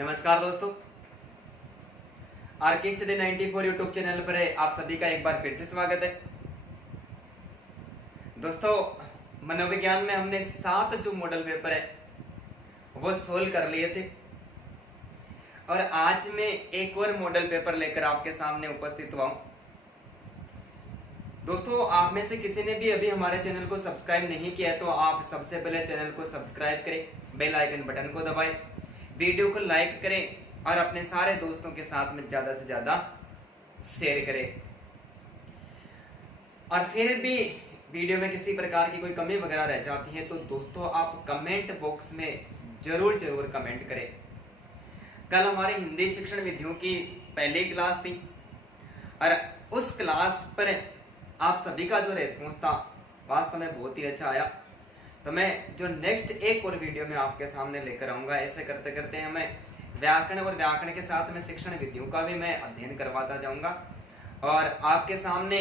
नमस्कार दोस्तों, R K study 94 YouTube channel पर आप सभी का एक बार फिर से स्वागत है। दोस्तों, मनोविज्ञान में हमने 7 जो मॉडल पेपर है वो सोल्व कर लिए थे और आज मैं एक और मॉडल पेपर लेकर आपके सामने उपस्थित हुआ हूं। दोस्तों, आप में से किसी ने भी अभी हमारे चैनल को सब्सक्राइब नहीं किया है तो आप सबसे पहले चैनल को सब्सक्राइब करें, बेल आइकन बटन को दबाएं, वीडियो को लाइक करें और अपने सारे दोस्तों के साथ में ज्यादा से ज्यादा शेयर करें। और फिर भी वीडियो में किसी प्रकार की कोई कमी वगैरह रह जाती है तो दोस्तों आप कमेंट बॉक्स में जरूर कमेंट करें। कल हमारी हिंदी शिक्षण विधियों की पहली क्लास थी और उस क्लास पर आप सभी का जो रेस्पॉन्स था वास्तव में बहुत ही अच्छा आया। तो मैं जो नेक्स्ट एक और वीडियो में आपके सामने लेकर आऊंगा, ऐसे करते करते हमें व्याकरण और व्याकरण के साथ में शिक्षण विधियों का भी मैं अध्ययन करवाता जाऊंगा और आपके सामने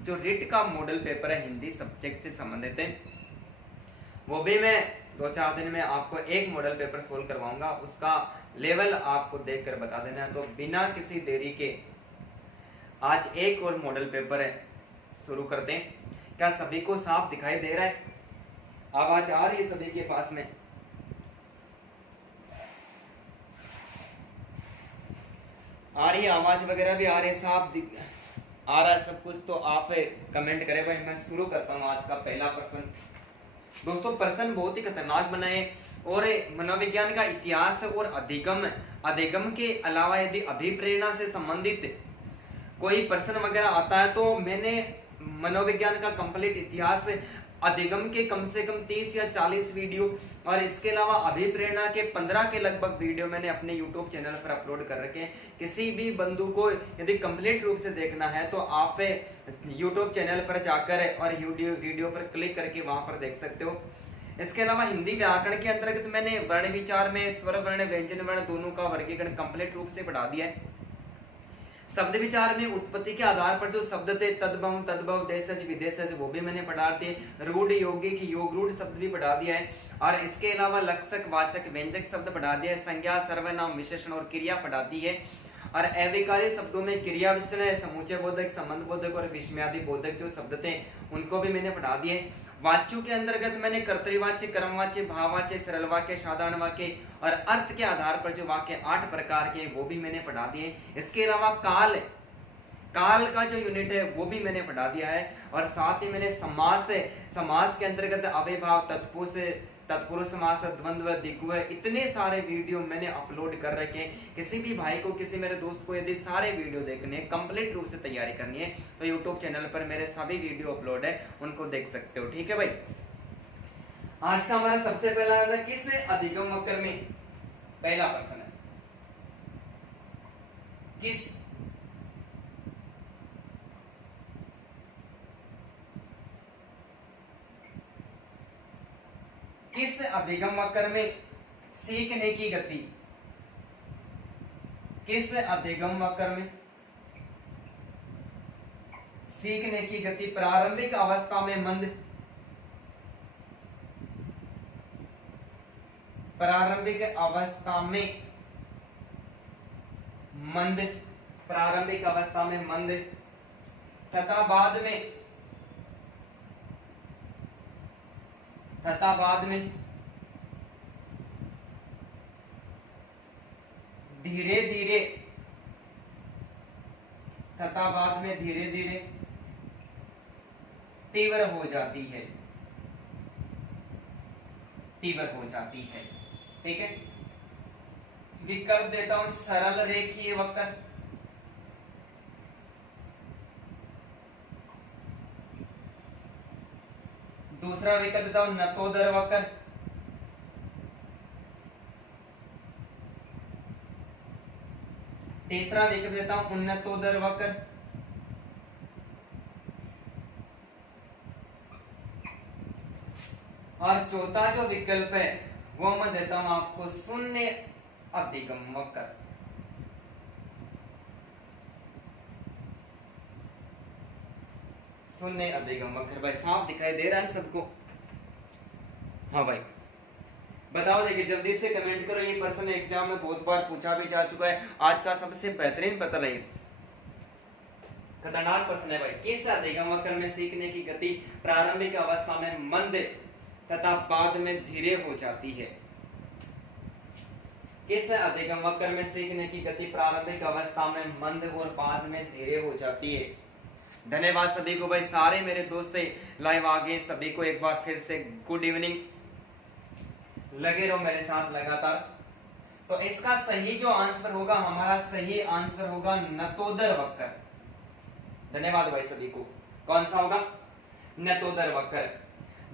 जो रिट का मॉडल पेपर है हिंदी सब्जेक्ट से संबंधित है वो भी मैं 2-4 दिन में आपको एक मॉडल पेपर सोल्व करवाऊंगा। उसका लेवल आपको देखकर बता देना है। तो बिना किसी देरी के आज एक और मॉडल पेपर है शुरू करते हैं। क्या सभी को साफ दिखाई दे रहा है? आवाज आ रही है सभी के पास में? आ रही है आवाज वगैरह भी आ रही है, साफ आ रहा है सब कुछ? तो आप कमेंट करें भाई। मैं शुरू करता हूं आज का पहला प्रश्न। दोस्तों, प्रश्न बहुत ही खतरनाक बनाए और मनोविज्ञान का इतिहास और अधिगम के अलावा यदि अभिप्रेरणा से संबंधित कोई प्रश्न वगैरह आता है तो मैंने मनोविज्ञान का कंप्लीट इतिहास अधिगम के कम से कम 30 या 40 वीडियो और इसके अलावा अभिप्रेरणा के 15 के लगभग वीडियो मैंने अपने YouTube चैनल पर अपलोड कर रखे हैं। किसी भी बंधु को यदि कंप्लीट रूप से देखना है तो आप YouTube चैनल पर जाकर और वीडियो पर क्लिक करके वहां पर देख सकते हो। इसके अलावा हिंदी व्याकरण के अंतर्गत मैंने वर्ण विचार में स्वर वर्ण व्यंजन वर्ण दोनों का वर्गीकरण कंप्लीट रूप से पढ़ा दिया है। शब्द विचार में उत्पत्ति के आधार पर जो शब्द थे तद्भव देशज विदेशज वो भी मैंने पढ़ा दिए। रूढ़ यौगिक योग रूढ़ शब्द भी पढ़ा दिया है और इसके अलावा लक्षक वाचक व्यंजक शब्द पढ़ा दिया है। संज्ञा सर्वनाम विशेषण और क्रिया पढ़ा दी है और अविकारी शब्दों में क्रिया विशेषण समुचय बोधक संबंध बोधक और विस्मयादि बोधक जो शब्द थे उनको भी मैंने पढ़ा दिए। वाच्यों के अंतर्गत मैंने कर्तृवाच्य कर्मवाच्य भाववाच्य सरल वाक्य साधारण वाक्य और अर्थ के आधार पर जो वाक्य 8 प्रकार के वो भी मैंने पढ़ा दिए। इसके अलावा काल का जो यूनिट है वो भी मैंने पढ़ा दिया है और साथ ही मैंने समास के अंतर्गत अव्ययभाव तत्पुरुष समास द्वंद्व दिग्वय इतने सारे वीडियो मैंने अपलोड कर रखे हैं। किसी भी भाई को किसी मेरे दोस्त को यदि सारे वीडियो देखने हैं कंप्लीट रूप से तैयारी करनी है तो YouTube चैनल पर मेरे सभी वीडियो अपलोड है, उनको देख सकते हो। ठीक है भाई। आज का हमारा सबसे पहला है किस अधिगम वक्र में पहला प्रश्न है किस अधिगम वक्र में सीखने की गति, किस अधिगम वक्र में सीखने की गति प्रारंभिक अवस्था में मंद, प्रारंभिक अवस्था में मंद, प्रारंभिक अवस्था में मंद तथा बाद में धीरे धीरे तथा बाद में धीरे धीरे तीव्र हो जाती है, तीव्र हो जाती है। ठीक है। विकल्प देता हूं सरल रेखीय वक्र, दूसरा विकल्प देता हूं नतोदर वक्र, तीसरा विकल्प देता हूं उन्नतोदर वक्र और चौथा जो विकल्प है वो मैं देता हूं आपको शून्य अधिगम वक्र। शून्य अधिगम वक्र। भाई साफ दिखाई दे रहा है सबको? हाँ भाई। बताओ, देखिए जल्दी से कमेंट करो। ये प्रश्न एग्जाम में बहुत बार पूछा भी जा चुका है। आज का सबसे बेहतरीन पता रही, खतरनाक प्रश्न है भाई। किस अधिगम वक्र में सीखने की गति प्रारंभिक अवस्था में मंद तथा बाद में धीरे हो जाती है? किस अधिगम वक्र में सीखने की गति प्रारंभिक अवस्था में मंद और बाद में धीरे हो जाती है? धन्यवाद सभी को भाई, सारे मेरे दोस्त लाइव आ गए, सभी को एक बार फिर से गुड इवनिंग। लगे रहो मेरे साथ लगातार। तो इसका सही जो आंसर होगा, हमारा सही आंसर होगा नतोदर वक्र। धन्यवाद भाई सभी को। कौन सा होगा? नतोदर वक्र।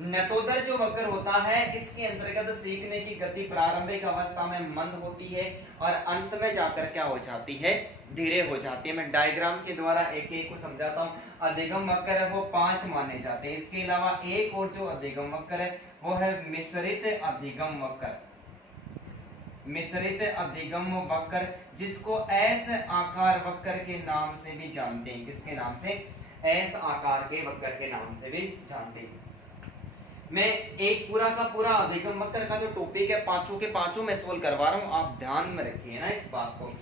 नतोदर जो वक्र होता है, इसके अंतर्गत सीखने की गति प्रारंभिक अवस्था में मंद होती है और अंत में जाकर क्या हो जाती है? धीरे हो जाती है। मैं डायग्राम के द्वारा एक एक को समझाता हूँ। अधिगम वक्र है वो 5 माने जाते हैं। इसके अलावा एक और जो अधिगम वक्र है वो है मिश्रित अधिगम वक्र। मिश्रित अधिगम वक्र, जिसको एस आकार वक्र के नाम से भी जानते हैं। किसके नाम से? एस आकार के वक्र के नाम से भी जानते हैं। मैं एक पूरा का पूरा अधिगम वक्र का जो टॉपिक है, पांचों के पांचों मैं सोल्व करवा रहा हूं, आप ध्यान में रखिए ना इस बात को।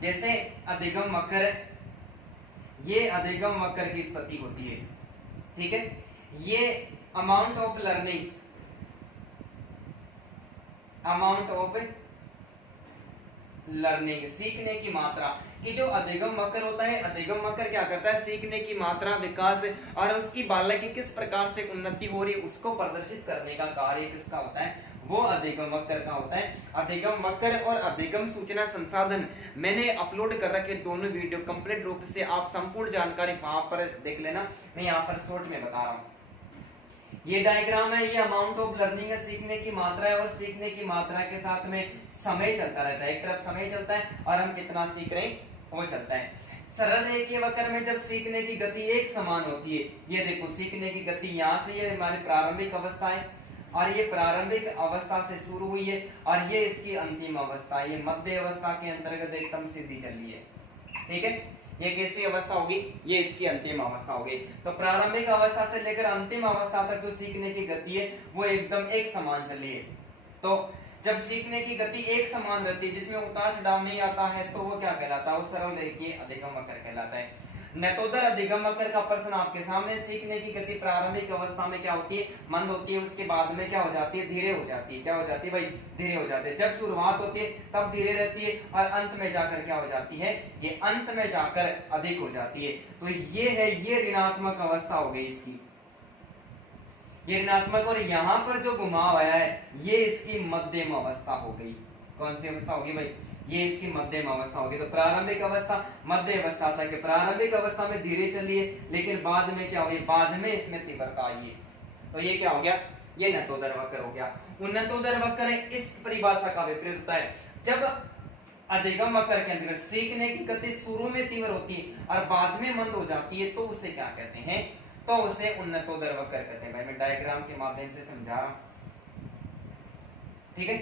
जैसे अधिगम वक्र, ये अधिगम वक्र की स्थिति होती है, ठीक है। ये amount of learning, amount of learning, सीखने की मात्रा कि जो अधिगम वक्र होता है, अधिगम वक्र क्या करता है? सीखने की मात्रा, विकास और उसकी बालक की किस प्रकार से उन्नति हो रही है उसको प्रदर्शित करने का कार्य किसका होता है? वो अधिगम वक्र का होता है। अधिगम वक्र और अधिगम सूचना संसाधन मैंने अपलोड कर रखे दोनों वीडियो कंप्लीट रूप से, आप संपूर्ण जानकारी वहां पर देख लेना। मैं यहाँ पर शॉर्ट में बता रहा हूँ। ये डायग्राम है, ये अमाउंट ऑफ लर्निंग है, सीखने की मात्रा है, और सीखने की मात्रा के साथ में समय चलता रहता है। एक तरफ समय चलता है और हम कितना सीख रहे हैं वो चलता है। सरल रेखीय वक्र में जब सीखने की गति एक समान होती है, ये देखो सीखने की गति यहाँ से, ये हमारी प्रारंभिक अवस्था है और ये प्रारंभिक अवस्था से शुरू हुई है और ये इसकी अंतिम अवस्था, ये मध्य अवस्था के अंतर्गत एकदम सीधी चली है, ठीक है। ये कैसी अवस्था होगी? ये इसकी अंतिम अवस्था होगी। तो प्रारंभिक अवस्था से लेकर अंतिम अवस्था तक जो सीखने की गति है वो एकदम एक समान चली है। तो जब सीखने की गति एक समान रहती है, जिसमें उतार चढ़ाव नहीं आता है, तो वो क्या कहलाता है? वो सरल रेखीय अधिगम वक्र कहलाता है। नतोदर अधिगम वक्र का प्रश्न आपके सामने। सीखने की गति प्रारंभिक अवस्था में क्या होती है? मंद होती है, उसके बाद में क्या हो जाती है? धीरे हो जाती है। क्या हो जाती है भाई? धीरे हो जाती है। जब शुरुआत होती है तब धीरे रहती है और अंत में जाकर क्या हो जाती है? ये अंत में जाकर अधिक हो जाती है। तो ये है, ये ऋणात्मक अवस्था हो गई इसकी, ये ऋणात्मक। और यहाँ पर जो घुमाव आया है ये इसकी मध्यम अवस्था हो गई। कौन सी अवस्था होगी भाई? ये इसकी मध्यम अवस्था होगी। तो प्रारंभिक अवस्था, मध्य अवस्था तक। प्रारंभिक अवस्था में धीरे चली है, लेकिन बाद में क्या हुई? बाद में इसमें तीव्रता आई है। तो ये क्या हो गया? ये नतोदर वक्र हो गया। उन्नतोदर वक्र इस परिभाषा का विपरीत होता है। जब अधिगम वक्र के अंतर्गत सीखने की गति शुरू में तीव्र होती है और बाद में मंद हो जाती है, तो उसे क्या कहते हैं? तो उसे उन्नतोदर वक्र कहते हैं। भाई मैं डायग्राम के माध्यम से समझा रहा हूं, ठीक है।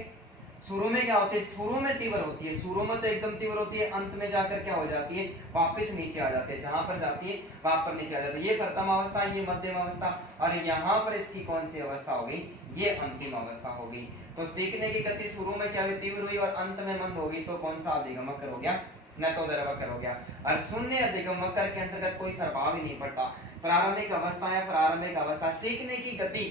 शुरू में क्या होती है? शुरू में तीव्र होती है, शुरू में तो एकदम तीव्र होती है, अंत में जाकर क्या हो जाती है? वापस नीचे आ जाती है। जहां पर जाती है वहां पर नीचे आ जाती है। ये प्रथम अवस्था, ये मध्यम अवस्था, और यहाँ पर इसकी कौन सी अवस्था हो गई? ये अंतिम अवस्था हो गई। तो सीखने की गति शुरू में क्या हुई? तीव्र हुई और अंत में मंद होगी। तो कौन सा अधिगम वक्र हो गया? नतोदर वक्र हो गया। और शून्य अधिगम वक्र के अंतर्गत कोई प्रभाव ही नहीं पड़ता। प्रारंभिक अवस्था है, प्रारंभिक अवस्था, सीखने की गति,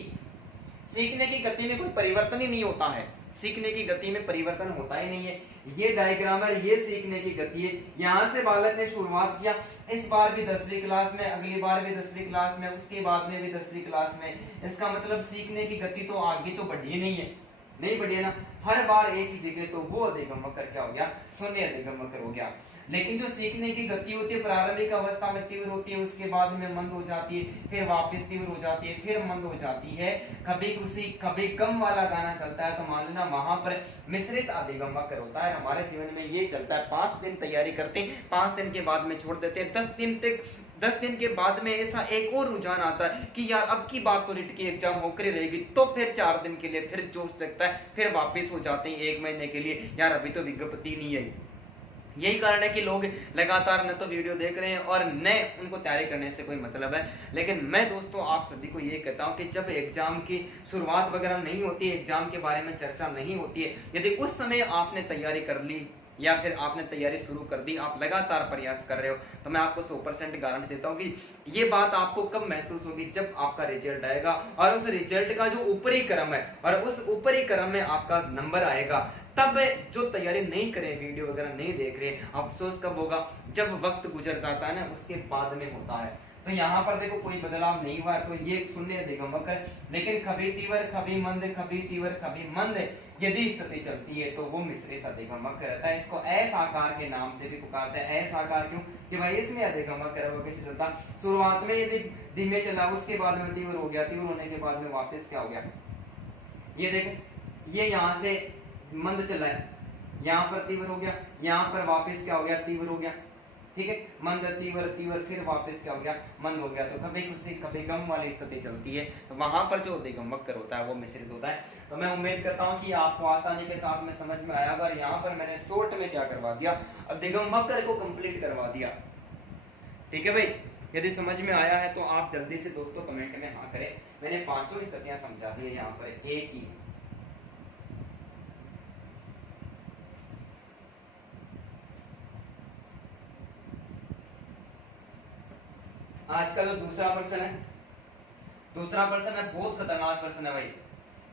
सीखने की गति में कोई परिवर्तन ही नहीं होता है। सीखने की गति में परिवर्तन होता ही नहीं है। ये डायग्राम है, ये सीखने की गति है। यहाँ से बालक ने शुरुआत किया, इस बार भी 10वीं क्लास में, अगली बार भी 10वीं क्लास में, उसके बाद में भी 10वीं क्लास में। इसका मतलब सीखने की गति तो आगे तो बढ़ी नहीं है, नहीं बढ़ी है ना, हर बार एक ही जगह। तो वो अधिगम वक्र क्या हो गया? शून्य अधिगम वक्र हो गया। लेकिन जो सीखने की गति होती है प्रारंभिक अवस्था में तीव्र होती है, उसके बाद में मंद हो जाती है, फिर वापस तीव्र हो जाती है, फिर मंद हो जाती है। कभी खुशी कभी गम वाला गाना चलता है, तो मान लेना वहां पर मिश्रित अधिगम वक्र होता है। हमारे जीवन में ये चलता है। 5 दिन तैयारी करते हैं, 5 दिन के बाद में छोड़ देते हैं। 10 दिन के बाद में ऐसा एक और रुझान आता है कि यार अब की बात तो रिट की एग्जाम होकर रहेगी, तो फिर 4 दिन के लिए फिर जोश सकता है, फिर वापस हो जाते हैं 1 महीने के लिए, यार अभी तो विज्ञप्ति नहीं है, यही कारण है कि लोग लगातार न तो वीडियो देख रहे हैं और न उनको तैयारी करने से कोई मतलब है। लेकिन मैं दोस्तों आप सभी को ये कहता हूँ कि जब एग्जाम की शुरुआत वगैरह नहीं होती है, एग्जाम के बारे में चर्चा नहीं होती है, यदि उस समय आपने तैयारी कर ली या फिर आपने तैयारी शुरू कर दी, आप लगातार प्रयास कर रहे हो, तो मैं आपको 100% गारंटी देता हूँ कि ये बात आपको कब महसूस होगी, जब आपका रिजल्ट आएगा और उस रिजल्ट का जो ऊपरी क्रम है और उस ऊपरी क्रम में आपका नंबर आएगा, तब जो तैयारी नहीं करे, वीडियो वगैरह नहीं देख रहे, अफसोस कब होगा, जब वक्त गुजर जाता है ना, उसके बाद में होता है। तो यहाँ पर देखो कोई बदलाव नहीं हुआ, तो ये शून्य दिगंबक है। लेकिन कभी तीव्र कभी मंद, कभी तीव्र कभी मंद यदि स्थिति चलती है तो वो मिश्रित अधिगमक रहता है। इसको एस आकार के नाम से भी पुकारते हैं। एस आकार क्यों कि भाई इसमें अधिगमक है वो कैसे चलता, शुरुआत में यदि धीमे चला, उसके बाद में तीव्र हो गया, तीव्र होने के बाद में वापस क्या हो गया, ये देखो ये यहाँ से मंद चला है, यहाँ पर तीव्र हो गया, यहाँ पर वापस क्या हो गया, तीव्र हो गया, ठीक है, मंद तीव्र तीव्र फिर वापस क्या हो गया, मंद हो गया। तो कभी खुशी कभी गम वाली स्थिति चलती है, तो वहां पर जो दिगंबक होता है वो मिश्रित होता है। तो मैं उम्मीद करता हूं कि आपको आसानी के साथ में समझ में आया। और यहाँ पर मैंने शॉर्ट में क्या करवा दिया, दिगंबक को कंप्लीट करवा दिया, ठीक है भाई। यदि समझ में आया है तो आप जल्दी से दोस्तों कमेंट में हाँ करें। मैंने पांचों स्थितियां समझा दी है यहाँ पर एक ही। आज का जो दूसरा प्रश्न है, दूसरा प्रश्न है बहुत खतरनाक प्रश्न है भाई।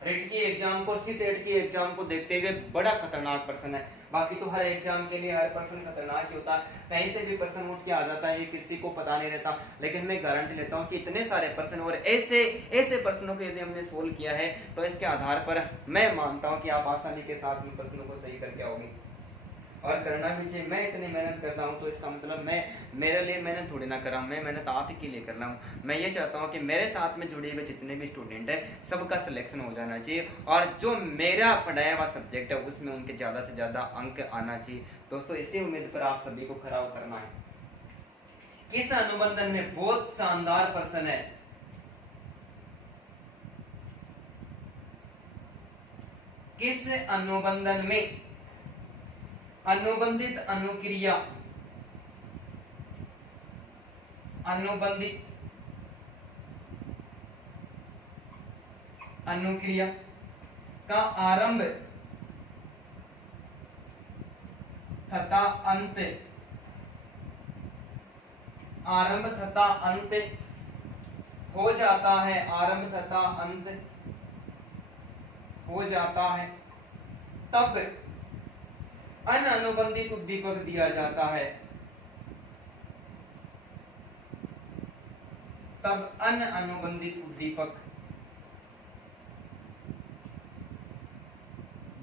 रेट की एग्जाम को, सीटेट की एग्जाम को देखते हुए बड़ा खतरनाक प्रश्न है। बाकी तो हर एग्जाम के लिए हर प्रश्न खतरनाक ही होता है, कहीं से भी प्रश्न उठ के आ जाता है, ये किसी को पता नहीं रहता। लेकिन मैं गारंटी लेता हूँ कि इतने सारे प्रश्न और ऐसे ऐसे प्रश्नों को यदि हमने सोल्व किया है तो इसके आधार पर मैं मानता हूँ कि आप आसानी के साथ इन प्रश्नों को सही करके आओगे और करना भी चाहिए। मैं इतनी मेहनत करता हूँ तो इसका मतलब मैं मेरे लिए मेहनत थोड़ी ना कर रहा हूँ, मैं मेहनत आप ही के लिए कर रहा हूँ। मैं ये चाहता हूँ कि मेरे साथ में जुड़े हुए जितने भी स्टूडेंट है सबका सिलेक्शन हो जाना चाहिए और जो मेरा पढ़ाया हुआ सब्जेक्ट है उसमें उनके ज़्यादा से ज़्यादा अंक आना चाहिए। दोस्तों इसी उम्मीद पर आप सभी को खरा उतरना है। इस अनुबंधन में बहुत शानदार प्रश्न है। किस अनुबंधन में अनुबंधित अनुक्रिया, अनुबंधित अनुक्रिया का आरंभ तथा अंत, आरंभ तथा अंत हो जाता है, आरंभ तथा अंत हो जाता है, तब अनअनुबंधित उद्दीपक दिया जाता है, तब अनअनुबंधित उद्दीपक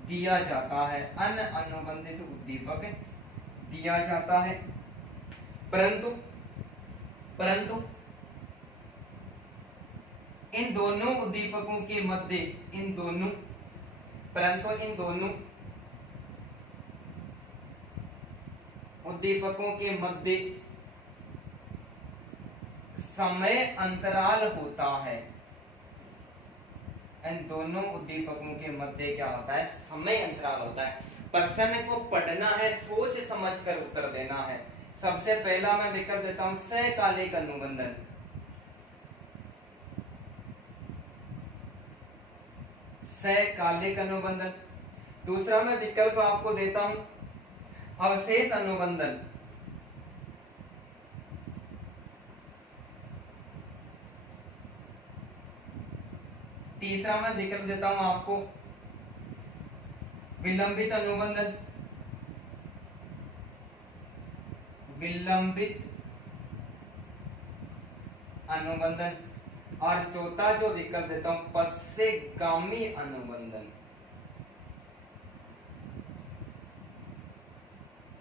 दिया जाता है, अनअनुबंधित उद्दीपक दिया जाता है। परंतु परंतु इन दोनों उद्दीपकों के मध्य, इन दोनों उद्दीपकों के मध्य समय अंतराल होता है। इन दोनों उद्दीपकों के मध्य क्या होता है, समय अंतराल होता है। प्रश्न को पढ़ना है, सोच समझ कर उत्तर देना है। सबसे पहला मैं विकल्प देता हूं सकालिक अनुबंधन, सकालिक अनुबंधन। दूसरा मैं विकल्प आपको देता हूं अवशेष अनुबंधन, तीसरा मैं विकल्प देता हूं आपको विलंबित अनुबंधन, विलंबित अनुबंधन। और चौथा जो विकल्प देता हूं पश्चगामी अनुबंधन,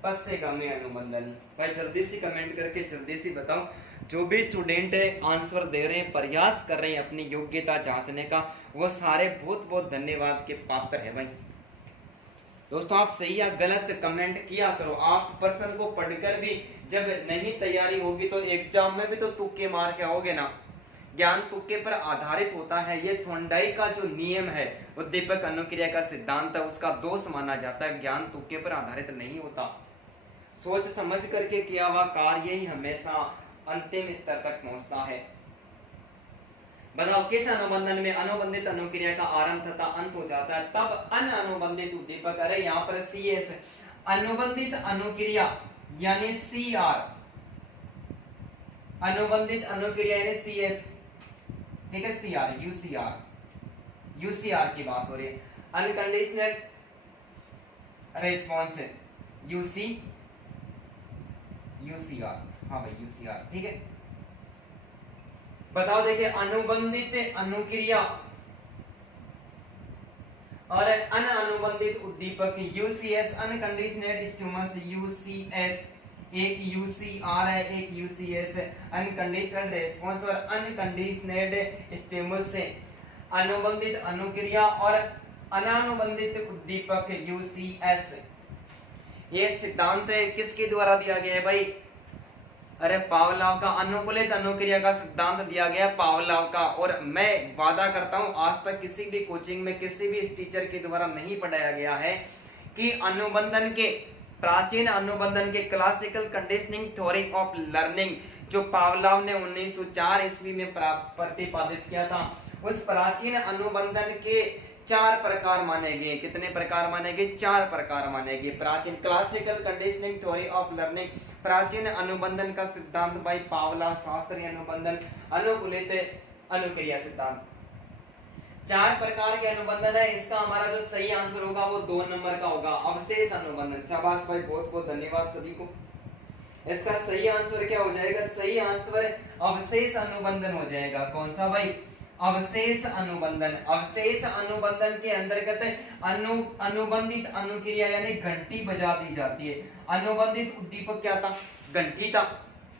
पश्चगामी अनुबंधन। भाई जल्दी से कमेंट करके जल्दी से बताओ, जो भी स्टूडेंट है आंसर दे रहे हैं, प्रयास कर रहे हैं अपनी योग्यता जांचने का, वो सारे बहुत बहुत धन्यवाद के पात्र है भाई। दोस्तों आप सही या गलत कमेंट किया करो। आप प्रश्न को पढ़कर भी जब नहीं तैयारी होगी तो एग्जाम में भी तो तुक्के मार के आओगे ना। ज्ञान तुक्के पर आधारित होता है। ये थोंडाई का जो नियम है, उद्दीपक अनुक्रिया का सिद्धांत है, उसका दोष माना जाता है। ज्ञान तुक्के पर आधारित नहीं होता। सोच समझ करके किया हुआ कार्य ही हमेशा अंतिम स्तर तक पहुंचता है। बताओ किस अनुबंधन में अनुबंधित अनुक्रिया का आरंभ तथा अंत हो जाता है, तब अनुबंधित उद्दीपक, अरे यहाँ पर CS अनुबंधित अनुक्रिया यानी CR, अनुबंधित अनुक्रिया यानी CS, ठीक है, CR UCR की बात हो रही है। अनकंडीशनल रेस्पॉन्स UCR, हाँ भाई UCR, ठीक है। बताओ देखिए अनुबंधित अनुक्रिया और अनुबंधित उद्दीपक UCS, अनकंडीशनल स्टिमुलस UCS, एक UCR है एक UCS है। अनकंडीशनल रेस्पॉन्स और अनकंडीशनल स्टिमुलस से अनुबंधित अनुक्रिया और अनानुबंधित उद्दीपक UCS। ये सिद्धांत किसके द्वारा दिया गया है भाई, अरे पावलोव का, अनुकूलित अनुक्रिया का सिद्धांत दिया गया पावलोव का। और मैं वादा करता हूं आज तक किसी भी कोचिंग में किसी भी टीचर के द्वारा नहीं पढ़ाया गया है कि अनुबंधन के, प्राचीन अनुबंधन के classical conditioning theory of learning जो पावलोव ने 1904 ईस्वी में प्रतिपादित किया था, उस प्राचीन अनुबंधन के 4 प्रकार माने गए। कितने प्रकार माने गए, 4 प्रकार माने गए। प्राचीन classical conditioning theory of learning, प्राचीन अनुबंधन का सिद्धांत बाई पावलोव, शास्त्रीय अनुबंधन, अनुकूलित अनुक्रिया सिद्धांत। 4 प्रकार के अनुबंधन है। इसका हमारा जो सही आंसर होगा वो 2 नंबर का होगा, अवशेष अनुबंधन। शाबाश भाई, बहुत बहुत धन्यवाद सभी को। इसका सही आंसर क्या हो जाएगा, सही आंसर अवशेष अनुबंधन हो जाएगा। कौन सा भाई, अवशेष अनुबंधन। अवशेष अनुबंधन के अंतर्गत अनुबंधित अनुक्रिया यानी घंटी बजा दी जाती है। अनुबंधित उद्दीपक क्या था, घंटी था,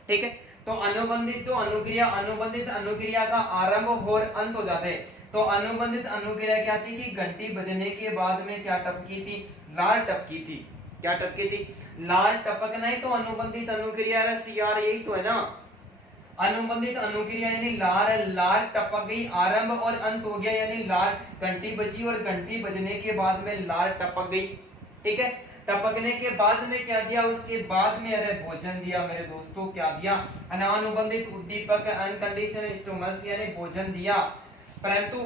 ठीक है। तो अनुबंधित जो अनुक्रिया, अनुबंधित अनुक्रिया का आरंभ और अंत हो जाते हैं। तो अनुबंधित अनुक्रिया क्या थी कि घंटी बजने के बाद में क्या टपकी थी, लार टपकी थी। क्या टपकी थी, लार टपकना ही तो अनुबंधित अनुक्रिया है। CR यही तो है ना, अनुबंधित अनुक्रिया यानी लार, लार टपक गई, आरंभ और अंत हो गया यानी लार, घंटी बजी और घंटी बजने के बाद में लार टपक गई, ठीक है। टपकने के बाद में क्या दिया, उसके बाद में अरे भोजन दिया मेरे दोस्तों, क्या दिया, अनानुबंधित उद्दीपक, अनकंडीशनल स्टिमुलस यानी भोजन दिया। परंतु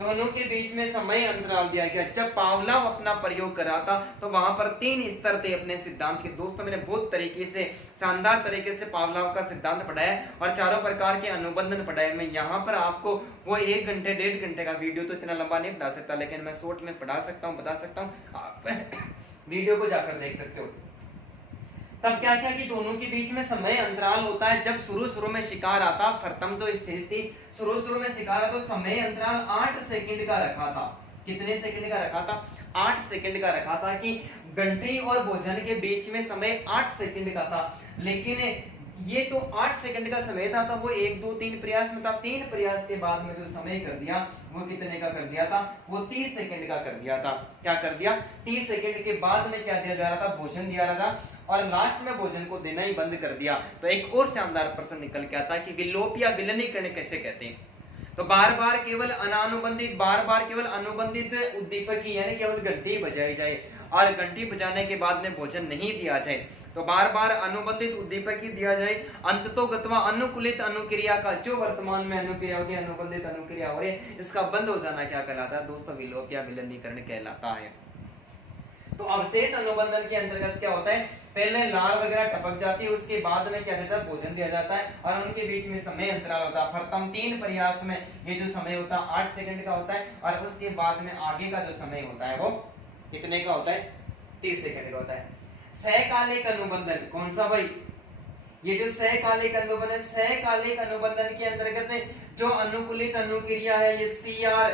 दोनों के बीच में समय अंतराल दिया गया। जब पावलोव अपना प्रयोग करा था तो वहां पर 3 स्तर थे अपने सिद्धांत के। दोस्तों मैंने बहुत तरीके से, शानदार तरीके से पावलोव का सिद्धांत पढ़ाया और 4 प्रकार के अनुबंधन पढ़ाए। मैं यहाँ पर आपको वो 1 घंटे 1.5 घंटे का वीडियो तो इतना लंबा नहीं पढ़ा सकता, लेकिन मैं शॉर्ट में पढ़ा सकता हूँ, बता सकता हूँ। आप वीडियो को जाकर देख सकते हो। तब क्या क्या कि दोनों के बीच में समय अंतराल होता है। जब शुरू में शिकार आता, प्रथम जो स्टेज थी, शुरू में शिकार आता तो समय अंतराल 8 सेकंड का रखा था। कितने सेकंड का रखा था, 8 सेकंड का रखा था कि घंटी और भोजन के बीच में समय 8 सेकंड का था। लेकिन ये तो 8 सेकंड का समय था, तो वो 1 2 3 प्रयास में था। 3 प्रयास के बाद में जो समय कर दिया वो कितने का कर दिया था, वो 30 सेकंड का कर दिया था। क्या कर दिया, 30 सेकंड के बाद में क्या दिया जा रहा था, भोजन दिया रहा था, और लास्ट में भोजन को देना ही बंद कर दिया। तो एक और शानदार प्रश्न निकल के आता है कि विलोप या विलीनीकरण कैसे कहते हैं। तो बार बार केवल अनानुबंधित, बार बार केवल अनुबंधित उद्दीपक ही यानी केवल घंटी बजाई जाए और घंटी बजाने के बाद में भोजन नहीं दिया जाए। तो बार बार अनुबंधित उद्दीपक ही दिया जाए। अंततोगत्वा अनुकूलित अनुक्रिया का, जो वर्तमान में अनुक्रिया होती है, अनुबंधित अनुक्रिया हो रही है, इसका बंद हो जाना क्या कहलाता है दोस्तों, विलोप या विलीनीकरण कहलाता है। तो अवशेष अनुबंधन के अंतर्गत क्या होता है, पहले लार वगैरह टपक जाती है, उसके बाद में क्या देता है, भोजन दिया जाता है और उनके बीच में समय अंतराल होता है। प्रथम 3 प्रयास में ये जो समय होता है 8 सेकंड का होता है और उसके बाद में आगे का जो समय होता है वो कितने का होता है, 30 सेकंड का होता है। सहकालिक अनुबंधन कौन सा भाई, ये जो सहकालिक अनुबंधन, सहकालिक अनुबंधन के अंतर्गत जो अनुकूलित अनुक्रिया है ये CR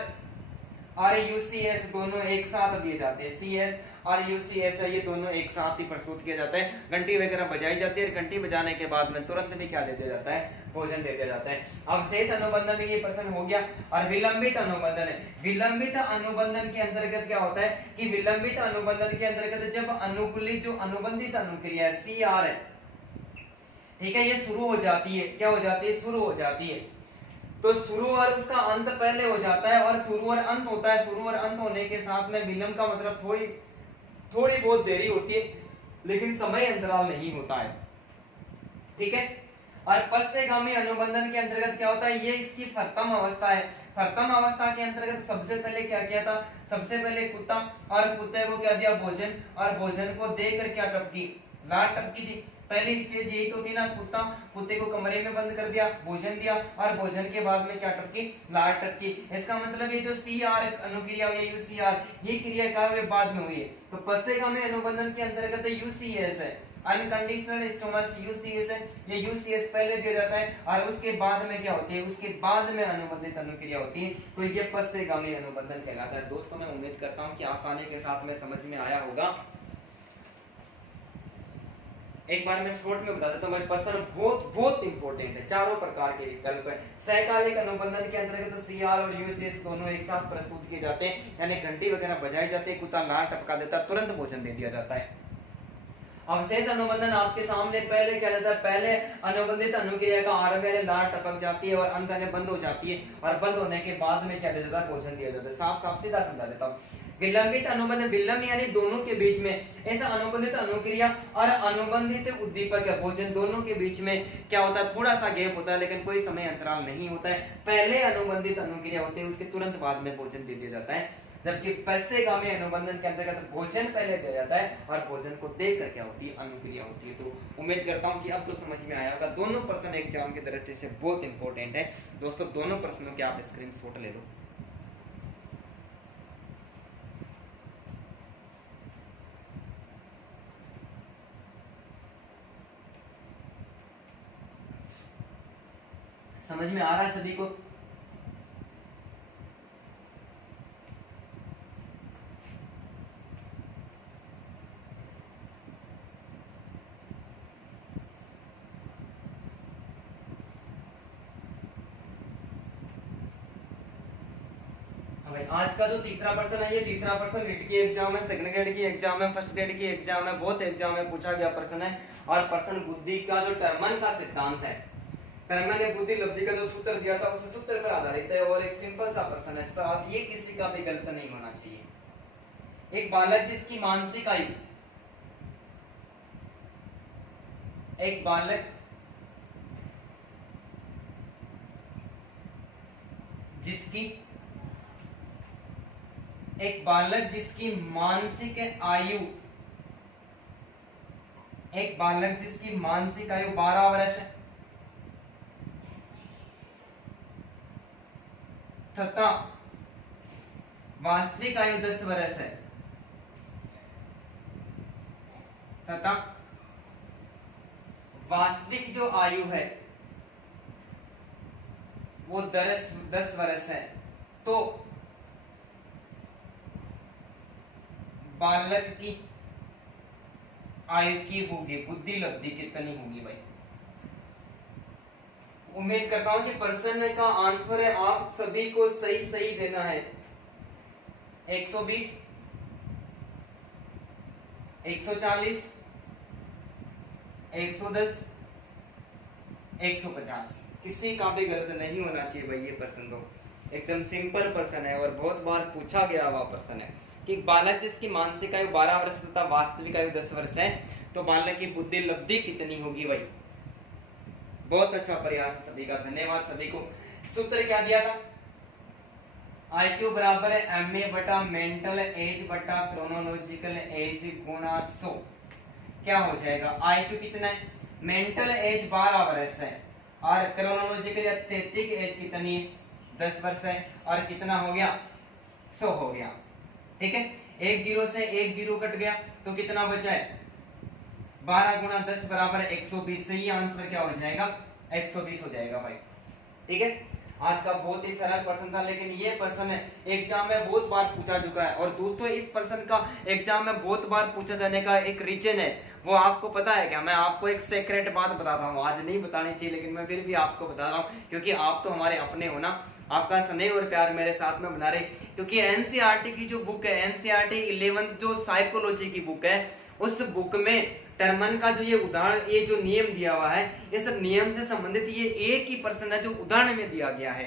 और UCS दोनों एक साथ दिए जाते हैं। CS और UCS है, ये दोनों एक साथ ही प्रस्तुत किया जाता है। घंटी वगैरह बजाई जाती है और घंटी बजाने के बाद में तुरंत भी क्या दे दिया जाता है, भोजन दे दिया जाता है। अवशेष अनुबंधन में ये प्रश्न हो गया। और विलंबित अनुबंधन है, विलंबित अनुबंधन के अंतर्गत क्या होता है कि विलंबित अनुबंधन के अंतर्गत जब अनुकूलित जो अनुबंधित अनुक्रिया है CR है, ठीक है, ये शुरू हो जाती है, क्या हो जाती है, शुरू हो जाती है। तो शुरू और उसका अंत पहले हो जाता है और शुरू और अंत होता है। शुरू और अंत होने के साथ में विलंब का मतलब थोड़ी बहुत देरी होती है, लेकिन समय अंतराल नहीं होता है। ठीक है। और पश्चगामी अनुबंधन के अंतर्गत क्या होता है, ये इसकी प्रथम अवस्था है। प्रथम अवस्था के अंतर्गत सबसे पहले क्या किया था, सबसे पहले कुत्ता, और कुत्ते को क्या दिया, भोजन, और भोजन को देकर क्या टपकी, लार टपकी थी। पहली स्टेज यही तो थी ना, कुत्ता, कुत्ते को कमरे में बंद कर दिया, भोजन दिया, और भोजन के बाद में क्या टपकी, लार टपकी। इसका मतलब ये जो CR अनुक्रिया हुई है, UCR, ये क्रिया क्या हुई, बाद में हुई है। तो पश्चगामी अनुबंधन के अंतर्गत UCS है, अनकंडीशनल स्टिमुलस, UCS है। ये UCS पहले दिया जाता है और उसके बाद में क्या होती है, उसके बाद में अनुबंधित अनुक्रिया होती है, तो ये पश्चगामी अनुबंधन कहलाता है। दोस्तों मैं उम्मीद करता हूं कि आसानी के साथ में समझ में आया होगा। एक बार मैं शॉर्ट में बता देता हूं, मेरे प्रश्न बहुत बहुत इंपॉर्टेंट है। चारों प्रकार के विकल्प है। सहकालिक अनुबंधन के अंतर्गत CR और UCS दोनों एक साथ प्रस्तुत किए जाते हैं, यानी घंटी वगैरह बजाई जाती है, कुत्ता लार टपका देता है, तुरंत भोजन दे दिया जाता है। अवशेष अनुबंधन आपके सामने पहले क्या जाता है, पहले अनुबंधित अनुक्रिया का आरंभ में लार टपक जाती है और अंत में बंद हो जाती है, और बंद होने के बाद में क्या दिया जाता है, भोजन दिया जाता है। साफ साफ सीधा समझा देता हूँ। विलंबित अनुबंधन, विलंब यानी दोनों के बीच में, ऐसा अनुबंधित अनुक्रिया और अनुबंधित उद्दीपक या भोजन दोनों के बीच में क्या होता है, थोड़ा सा गैप होता है, लेकिन कोई समय अंतराल नहीं होता है। पहले अनुबंधित अनुक्रिया होती है, उसके तुरंत बाद में भोजन दे दिया जाता है। जबकि पश्चगामी अनुबंधन के अंतर्गत भोजन पहले दिया जाता है और भोजन को देकर क्या होती है, अनुक्रिया होती है। तो उम्मीद करता हूं कि अब तो समझ में आया होगा। दोनों प्रश्न एग्जाम के दृष्टि से बहुत इंपॉर्टेंट है दोस्तों, दोनों प्रश्नों के आप स्क्रीनशॉट ले लो। समझ में आ रहा है सभी को? आज का जो तीसरा प्रश्न है, ये तीसरा प्रश्न नीट की एग्जाम है, सेकंड ग्रेड की एग्जाम है, फर्स्ट ग्रेड की एग्जाम है, बहुत एग्जाम में पूछा गया प्रश्न है। और प्रश्न बुद्धि का जो टर्मन का सिद्धांत है, टर्मन ने बुद्धि लब्धि का जो सूत्र दिया था, उस सूत्र पर आधारित है और एक सिंपल सा प्रश्न है। ये किसी का भी गलत नहीं होना चाहिए। एक बालक जिसकी मानसिक आयु, एक बालक जिसकी, एक बालक जिसकी मानसिक आयु, एक बालक जिसकी मानसिक आयु 12 वर्ष है तथा वास्तविक आयु 10 वर्ष है, तथा वास्तविक जो आयु है वो 10 वर्ष है, तो बालक की आयु की होगी बुद्धि लब्धि कितनी होगी भाई? उम्मीद करता हूं कि प्रश्न का आंसर है आप सभी को सही सही देना है। 120, 140, 110, 150, किसी का भी गलत नहीं होना चाहिए भाई। ये प्रश्न तो एकदम सिंपल प्रश्न है और बहुत बार पूछा गया हुआ प्रश्न है कि बालक जिसकी मानसिक आयु 12 वर्ष तथा वास्तविक आयु 10 वर्ष है, तो बालक की बुद्धि लब्धि कितनी होगी भाई? बहुत अच्छा प्रयास सभी का, धन्यवाद सभी को। सूत्र क्या दिया था? IQ बराबर है MA बटा मेंटल एज बटा क्रोनोलॉजिकल एज गुणा 100। क्या हो जाएगा? IQ कितना है? मेंटल एज 12 वर्ष है और क्रोनोलॉजिकल या तैतिक एज कितनी है? 10 वर्ष है, और कितना हो गया? 100 हो गया। ठीक है, एक जीरो से एक जीरो कट गया तो कितना बचा है? 12 गुणा 10 बराबर 120। सही आंसर क्या हो जाएगा? 120 हो जाएगा भाई। ठीक है, आज का बहुत ही सरल प्रश्न था, लेकिन ये प्रश्न एग्जाम में बहुत बार पूछा चुका है। और दोस्तों इस प्रश्न का एग्जाम में बहुत बार पूछा जाने का एक रीजन है, वो आपको पता है क्या? मैं आपको एक सीक्रेट बात बताता हूँ, आज नहीं बतानी चाहिए लेकिन मैं फिर भी आपको बता रहा हूँ, क्योंकि आप तो हमारे अपने हो ना, आपका स्नेह और प्यार मेरे साथ में बना रहे। क्योंकि एनसीईआरटी की जो बुक है, एनसीईआरटी 11th जो साइकोलॉजी की बुक है, उस बुक में टर्मन का जो ये उदाहरण, ये जो नियम दिया हुआ है, इस नियम से संबंधित ये एक ही प्रश्न है जो उदाहरण में दिया गया है।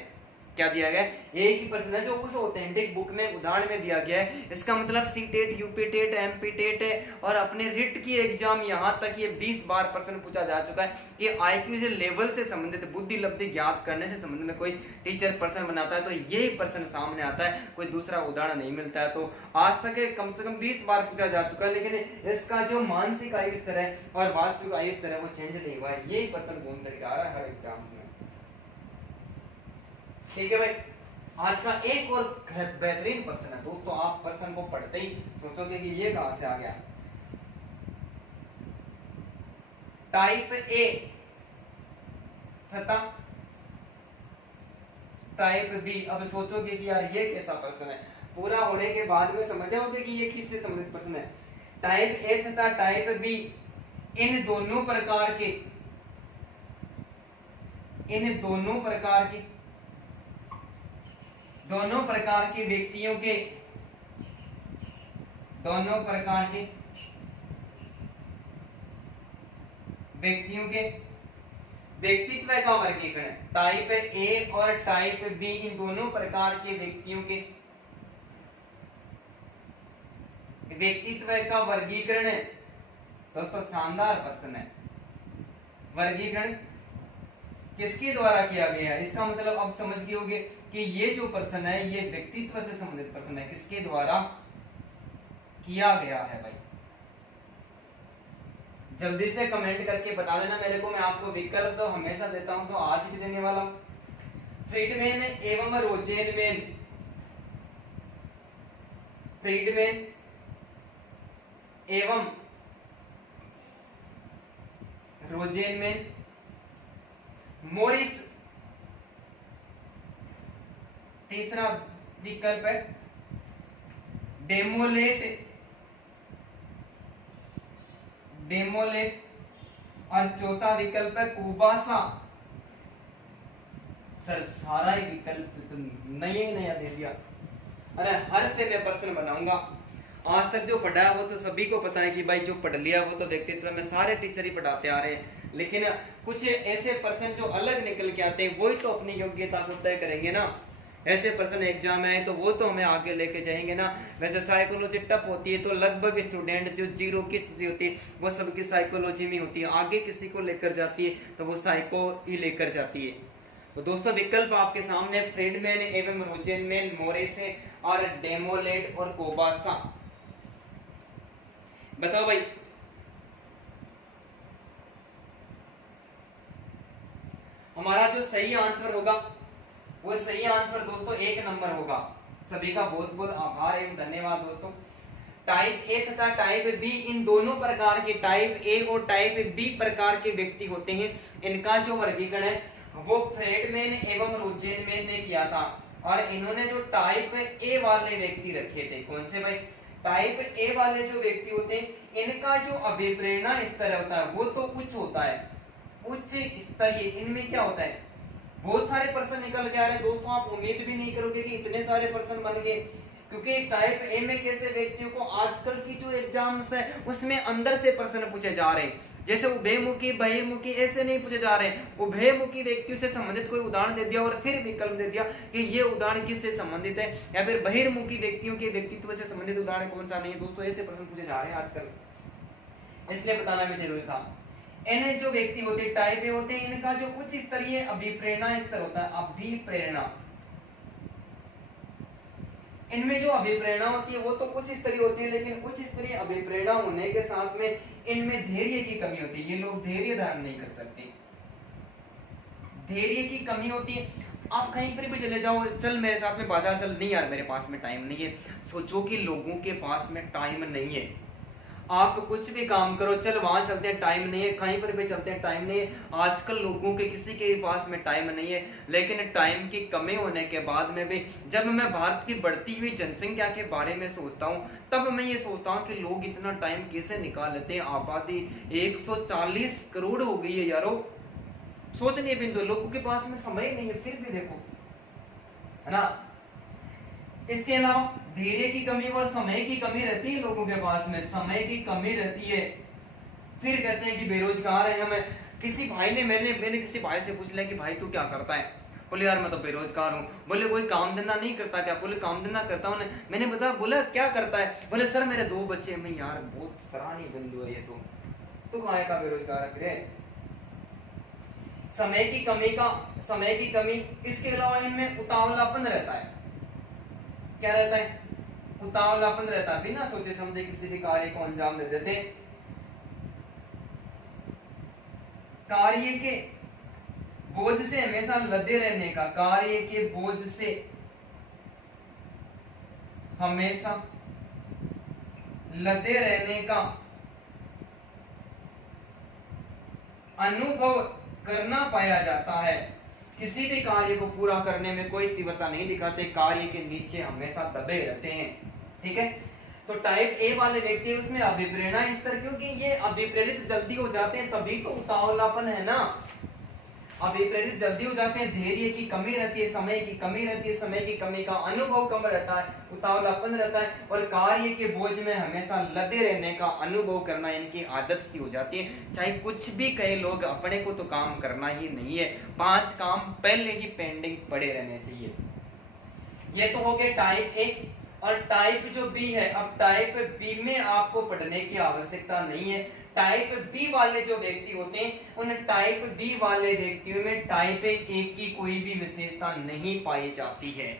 क्या दिया गया है, एक ही पर्सन है जो उस ऑथेंटिक बुक में उदाहरण में दिया गया है। इसका मतलब C TET, UP TET, MP TET है और अपने रिट की एग्जाम यहाँ तक ये 20 बार प्रश्न पूछा जा चुका है कि आईक्यू से लेवल से संबंधित, बुद्धि लब्धि ज्ञात करने से संबंधित में कोई टीचर प्रश्न बनाता है तो यही प्रश्न सामने आता है, कोई दूसरा उदाहरण नहीं मिलता है। तो आज तक कम से कम 20 बार पूछा जा चुका है, लेकिन इसका जो मानसिक आयु स्तर है और वास्तविक आयु स्तर है वो चेंज नहीं हुआ है। यही प्रश्न घूम करके आ रहा है हर एग्जाम्स में। ठीक है भाई, आज का एक और बेहतरीन प्रश्न है दोस्तों, आप प्रश्न को पढ़ते ही सोचोगे कि ये कहां से आ गया। टाइप ए तथा टाइप बी, अब सोचोगे कि यार ये कैसा प्रश्न है, पूरा होने के बाद में समझ जाओगे कि ये किससे संबंधित प्रश्न है। टाइप ए तथा टाइप बी इन दोनों प्रकार के दोनों प्रकार के व्यक्तियों के व्यक्तित्व का वर्गीकरण, टाइप ए और टाइप बी इन दोनों प्रकार के व्यक्तियों के व्यक्तित्व का वर्गीकरण है दोस्तों। शानदार प्रश्न है। वर्गीकरण किसके द्वारा किया गया है, इसका मतलब अब समझ गए होंगे कि ये जो प्रश्न है ये व्यक्तित्व से संबंधित प्रश्न है, किसके द्वारा किया गया है भाई। जल्दी से कमेंट करके बता देना मेरे को, मैं आपको विकल्प तो हमेशा देता हूं तो आज भी देने वाला हूं। फ्रीडमैन एवं रोजेनमैन, फ्रीडमैन एवं रोजेनमैन, मोरिस, तीसरा विकल्प है डेमोलेट और चौथा विकल्प है कोबासा। सर सारा ही विकल्प तो नया दे दिया। अरे हर से मैं प्रश्न बनाऊंगा। आज तक जो पढ़ा है वो तो सभी को पता है कि भाई जो पढ़ लिया वो तो व्यक्तित्व में सारे टीचर ही पढ़ाते आ रहे हैं, लेकिन कुछ ऐसे प्रश्न जो अलग निकल के आते हैं वही तो अपनी योग्यता को तय करेंगे ना। ऐसे प्रश्न एग्जाम में आए तो वो तो हमें आगे लेके जाएंगे ना। वैसे साइकोलॉजी टफ होती है तो लगभग स्टूडेंट जो जीरो की स्थिति होती है वो सबकी साइकोलॉजी में होती है, आगे किसी को लेकर जाती है तो वो साइको ही लेकर जाती है। तो दोस्तों विकल्प आपके सामने फ्रीडमैन एवं रोजेनमैन, मोरेसे और डेमोलेट और कोबासा। बताओ भाई, हमारा जो सही आंसर होगा वो सही आंसर दोस्तों 1 नंबर होगा। सभी का बहुत बहुत आभार एवं धन्यवाद दोस्तों। टाइप ए तथा टाइप बी इन दोनों प्रकार के, टाइप ए और टाइप बी प्रकार के व्यक्ति होते हैं। इनका जो वर्गीकरण है वो फ्रीडमैन एवं रोजेनमैन ने किया था और इन्होंने जो टाइप ए वाले व्यक्ति रखे थे, कौन से भाई, टाइप ए वाले जो व्यक्ति होते हैं इनका जो अभिप्रेरणा स्तर होता है वो तो उच्च होता है, उच्च स्तरीय। इनमें क्या होता है, बहुत सारे प्रश्न निकल के आ रहे हैं दोस्तों, आप उम्मीद भी नहीं करोगे कि इतने सारे प्रश्न बन गए, क्योंकि टाइप ए में कैसे व्यक्तियों को आजकल की जो एग्जाम्स है उसमें अंदर से प्रश्न पूछे जा रहे हैं। जैसे उभयमुखी बहिर्मुखी ऐसे नहीं पूछे जा रहे हैं, उभयमुखी व्यक्तियों से संबंधित कोई उदाहरण दे दिया और फिर विकल्प दे दिया कि ये उदाहरण किससे संबंधित है, या फिर बहिर्मुखी व्यक्तियों के व्यक्तित्व से संबंधित उदाहरण कौन सा नहीं है। दोस्तों ऐसे प्रश्न पूछे जा रहे हैं आजकल, इसलिए बताना भी जरूरी था। इन जो व्यक्ति होते हैं टाइप ए होते हैं, इनका जो उच्च स्तरीय अभिप्रेरणा स्तर होता है, अभिप्रेरणा, इनमें जो अभिप्रेरणा होती है वो तो उच्च स्तरीय होती है, लेकिन उच्च स्तरीय अभिप्रेरणा होने के साथ में इनमें धैर्य की कमी होती है। ये लोग धैर्य धारण नहीं कर सकते, धैर्य की कमी होती है। आप कहीं पर भी चले जाओ, चल मेरे साथ में बाजार चल, नहीं यार मेरे पास में टाइम नहीं है। सोचो कि लोगों के पास में टाइम नहीं है, आप कुछ भी काम करो, चल वहां चलते हैं टाइम नहीं है, कहीं पर भी चलते हैं टाइम नहीं है। आजकल लोगों के किसी के पास में टाइम नहीं है, लेकिन टाइम की कमी होने के बाद में भी जब मैं भारत की बढ़ती हुई जनसंख्या के बारे में सोचता हूं तब मैं ये सोचता हूं कि लोग इतना टाइम कैसे निकाल लेते हैं। आबादी 140 करोड़ हो गई है यारो, सोचने बिंदु, लोगों के पास में समय नहीं है, फिर भी देखो, है ना। इसके अलावा धैर्य की कमी और समय की कमी रहती है लोगों के पास में, समय की कमी रहती है। फिर कहते हैं कि बेरोजगार है हमें। किसी भाई ने मैंने किसी भाई से पूछ लिया कि भाई तू क्या करता है, बोले यार मैं तो बेरोजगार हूँ। बोले कोई काम धंधा नहीं करता क्या? बोले काम धंधा करता हूँ। मैंने बताया, बोला क्या करता है? बोले सर मेरे 2 बच्चे। मैं यार बहुत सराहनीय बिंदु है ये तो कहाँ का बेरोजगार है? समय की कमी, इसके अलावा इनमें उतावलापन रहता है। क्या रहता है? उतावलापन रहता है, बिना सोचे समझे किसी भी कार्य को अंजाम दे देते। कार्य के बोझ से हमेशा लदे रहने का, कार्य के बोझ से हमेशा लदे रहने का अनुभव करना पाया जाता है। किसी भी कार्य को पूरा करने में कोई तीव्रता नहीं दिखाते, कार्य के नीचे हमेशा दबे रहते हैं। ठीक है, तो टाइप ए वाले व्यक्ति उसमें अभिप्रेरणा स्तर, क्योंकि ये अभिप्रेरित जल्दी हो जाते हैं, तभी तो उतावलापन है ना। अभिप्रेरित जल्दी हो जाते हैं, धैर्य की कमी रहती है, समय की कमी रहती है, समय की कमी का अनुभव कम रहता है, उतावलापन रहता है, और कार्य के बोझ में हमेशा लदे रहने का अनुभव करना इनकी आदत सी हो जाती है। चाहे कुछ भी कहे लोग, अपने को तो काम करना ही नहीं है, 5 काम पहले ही पेंडिंग पड़े रहने चाहिए। ये तो हो गए टाइप ए। और टाइप जो बी है, अब टाइप बी में आपको पढ़ने की आवश्यकता नहीं है। टाइप बी वाले जो व्यक्ति होते हैं, उन टाइप बी वाले व्यक्तियों में टाइप ए की कोई भी विशेषता नहीं पाई जाती है।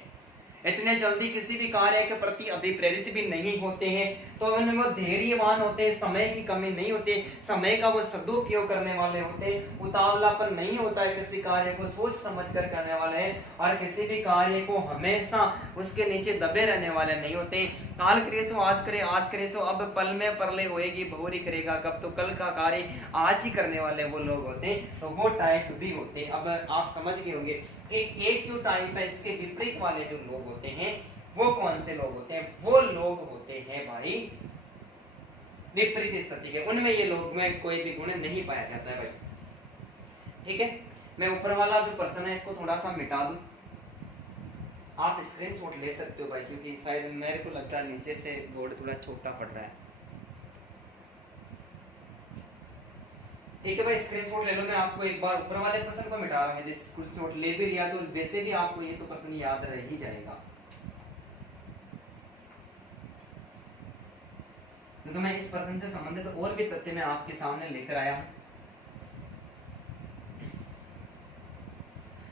इतने जल्दी किसी भी कार्य के प्रति अभिप्रेरित भी नहीं होते हैं, तो उनमें वो धैर्यवान होते हैं, समय की कमी नहीं होती, समय का वो सदुपयोग करने वाले होते हैं, उतावलापन नहीं होता है, किसी कार्य को सोच समझ कर करने वाले हैं, और किसी भी कार्य को हमेशा उसके नीचे दबे रहने वाले नहीं होते। काल करे सो आज करे सो अब पल में परले होएगी बहुरी करेगा कब, तो कल का कार्य आज ही करने वाले वो लोग होते हैं, तो वो टाइप भी होते हैं। अब आप समझ गए होंगे कि एक जो टाइप है, इसके विपरीत वाले जो लोग होते हैं वो कौन से लोग होते हैं? वो लोग होते हैं भाई विपरीत स्थिति के, उनमें ये लोग में कोई भी गुण नहीं पाया जाता है भाई। ठीक है, मैं ऊपर वाला जो प्रश्न है इसको थोड़ा सा मिटा दूं, आप स्क्रीनशॉट ले सकते हो भाई, क्योंकि शायद मेरे को लगता है नीचे से बोर्ड थोड़ा छोटा पड़ रहा है। ठीक है भाई, स्क्रीनशॉट ले लो। मैं आपको एक बार ऊपर वाले प्रश्न को मिटा रहा हूँ, स्क्रीनशॉट ले भी लिया तो वैसे भी आपको ये तो प्रश्न याद रह ही जाएगा। तो मैं इस प्रश्न से संबंधित तो और भी तथ्य मैं आपके सामने लेकर आया हूं।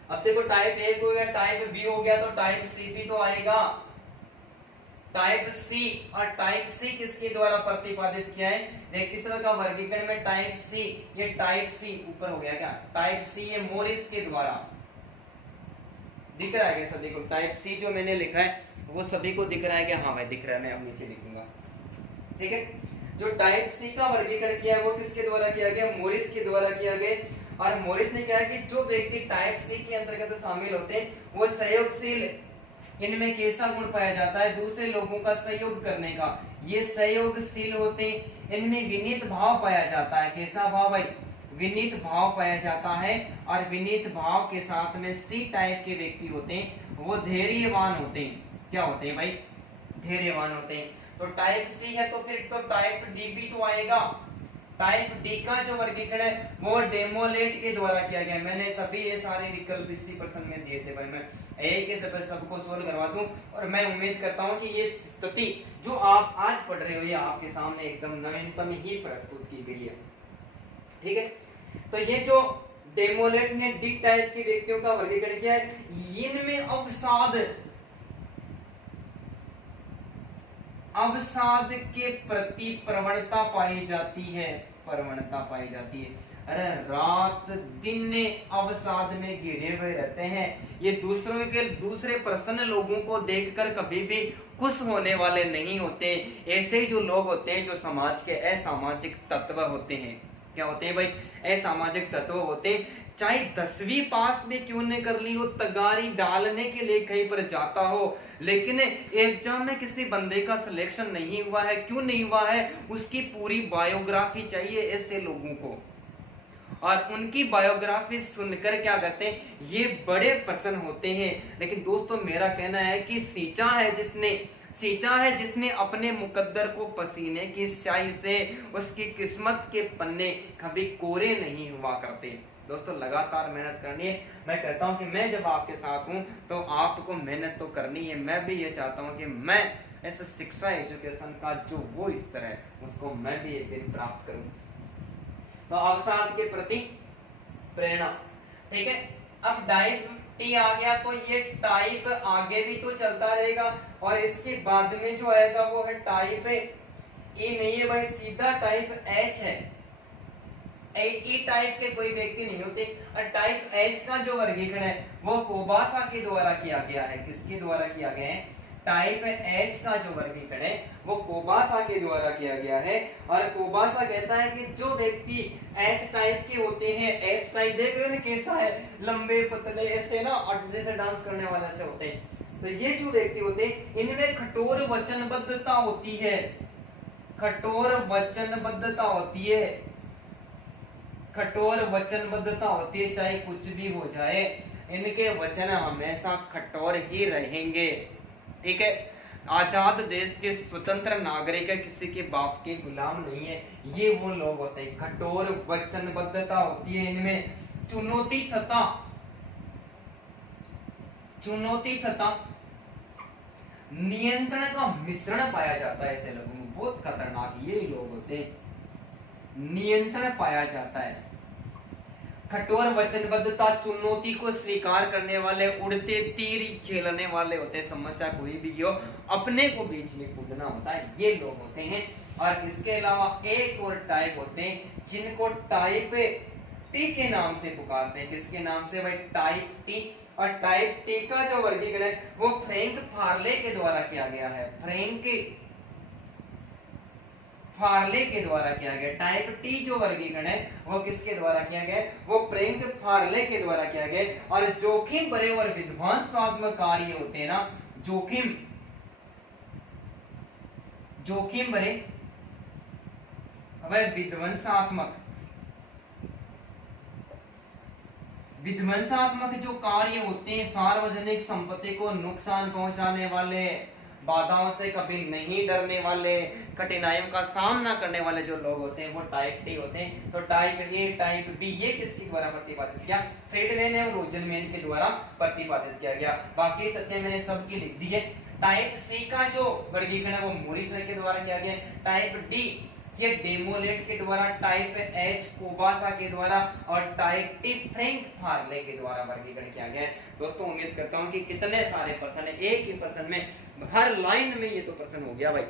अब देखो टाइप ए हो गया, टाइप बी हो गया, तो टाइप सी भी तो आएगा। टाइप सी, और टाइप सी किसके द्वारा प्रतिपादित किया है? एक इस तरह का वर्गीकरण में टाइप सी, ये टाइप सी ऊपर हो गया क्या? टाइप सी ये मोरिस के द्वारा दिख रहा है क्या सभी को? टाइप सी जो मैंने लिखा है वो सभी को दिख रहा है क्या? हाँ भाई दिख रहा है, मैं अब नीचे लिखूंगा। ठीक है, जो टाइप सी का वर्गीकरण किया है वो किसके द्वारा किया गया? मोरिस के द्वारा किया गया। और मोरिस ने क्या है कि जो व्यक्ति टाइप सी के अंतर्गत शामिल होते हैं वो सहयोगशील, इनमें कैसा गुण पाया जाता है? दूसरे लोगों का सहयोग करने का, ये सहयोगशील होते हैं। इनमें विनीत भाव पाया जाता है। कैसा भाव भाई? विनीत भाव पाया जाता है। और विनीत भाव के साथ में सी टाइप के व्यक्ति होते हैं वो धैर्यवान होते हैं। क्या होते हैं भाई? धैर्यवान होते हैं। तो टाइप सी है तो फिर तो टाइप डी भी तो आएगा। टाइप डी का जो वर्गीकरण है वो डेमोलेट के द्वारा किया गया। मैंने तभी ये सारे विकल्प इसी प्रश्न में दिए थे भाई, मैं एक एक से सबको सोल्व करवा दूं। और मैं उम्मीद करता हूं कि ये स्थिति जो आप आज पढ़ रहे हो ये आपके सामने एकदम नवीनतम ही प्रस्तुत की गई है। ठीक है, तो ये जो डेमोलेट ने डी टाइप के व्यक्तियों का वर्गीकरण किया है, इनमें अवसाद के प्रति प्रवणता पाई जाती है। प्रवणता पाई जाती है। अरे रात दिन अवसाद में घिरे हुए रहते हैं। ये दूसरे प्रसन्न लोगों को देखकर कभी भी खुश होने वाले नहीं होते। ऐसे जो लोग होते हैं जो समाज के असामाजिक तत्व होते हैं। क्या होते हैं भाई? असामाजिक तत्व होते हैं। चाहे 10वीं पास में क्यों नहीं कर ली हो, तगारी डालने के लिए कहीं पर जाता हो, लेकिन एग्जाम में किसी बंदे का सिलेक्शन नहीं हुआ है, क्यों नहीं हुआ है? उसकी पूरी बायोग्राफी चाहिए ऐसे लोगों को। और उनकी बायोग्राफी सुनकर क्या करते हैं, ये बड़े प्रसन्न होते हैं। लेकिन दोस्तों मेरा कहना है कि सींचा है जिसने अपने मुकद्दर को पसीने की स्याही से, उसकी किस्मत के पन्ने कभी कोरे नहीं हुआ करते। दोस्तों लगातार मेहनत करनी है। मैं कहता हूं कि मैं जब आपके साथ हूं तो आपको मेहनत तो करनी है। मैं भी ये चाहता हूं कि मैं ऐसा शिक्षा एजुकेशन का जो वो स्तर है उसको मैं भी एक दिन प्राप्त करूं। तो अवसाद के प्रति प्रेरणा, ठीक है। अब टाइप टी आ गया तो ये टाइप आगे भी तो चलता रहेगा और इसके बाद में जो आएगा वो है टाइप ए नहीं है भाई, सीधा टाइप एच है। ई टाइप के कोई व्यक्ति नहीं होते। और टाइप एच का जो वर्गीकरण है वो कोबासा के द्वारा किया गया है। किसके द्वारा किया गया है? टाइप एच का जो वर्गीकरण है वो कोबासा के द्वारा किया गया है। और कोबासा कहता है कि जो व्यक्ति एच टाइप के होते हैं, एच टाइप देख रहे हैं कैसा है, लंबे पतले ऐसे ना जैसे डांस करने वाले से होते हैं। तो ये जो व्यक्ति होते हैं इनमें कठोर वचनबद्धता होती है। कठोर वचनबद्धता होती है, कठोर वचनबद्धता होती है, चाहे कुछ भी हो जाए इनके वचन हमेशा कठोर ही रहेंगे, ठीक है। आजाद देश के स्वतंत्र नागरिक है, किसी के बाप के गुलाम नहीं है। ये वो लोग होते हैं, कठोर वचनबद्धता होती है इनमें। चुनौती तथा नियंत्रण का मिश्रण पाया जाता है ऐसे लोगों में। बहुत खतरनाक ये लोग होते हैं, नियंत्रण पाया जाता है। कठोर वचनबद्धता, चुनौती को स्वीकार करने वाले, उड़ते तीर झेलने वाले होते हैं। समस्या कोई भी हो अपने को बीच में कूदना होता है, ये लोग होते हैं। और इसके अलावा एक और टाइप होते हैं जिनको टाइप टी के नाम से पुकारते हैं। किसके नाम से भाई? Type T. और टाइप टी का जो वर्गीकरण है वो फ्रैंक फार्ले के द्वारा किया गया है। फ्रैंक फार्ले के द्वारा किया गया। टाइप टी जो वर्गीकरण है वो किसके द्वारा किया गया? वो फ्रैंक फार्ले के द्वारा किया गया। और जोखिम भरे और विध्वंसात्मक कार्य होते हैं ना, जोखिम भरे विध्वंसात्मक जो कार्य होते हैं, सार्वजनिक संपत्ति को नुकसान पहुंचाने वाले, बाधाओं से कभी नहीं डरने वाले, कठिनाइयों का सामना करने वाले जो लोग होते हैं वो टाइप टी होते हैं। तो टाइप ए, टाइप बी ये किसके द्वारा प्रतिपादित किया? फ्रीडमैन और रोजनमैन के द्वारा प्रतिपादित किया गया। बाकी सत्य मैंने सबकी लिख दी है। टाइप सी का जो वर्गीकरण है वो मोरिसन के द्वारा किया गया। टाइप डी ये डेमोलेट के द्वारा, टाइप एच कोबासा के द्वारा और टाइप टी फ्रैंक फार्ले के द्वारा वर्गीकरण किया गया है। दोस्तों उम्मीद करता हूं कि कितने सारे प्रश्न है, एक ही प्रश्न में हर लाइन में ये तो प्रश्न हो गया भाई।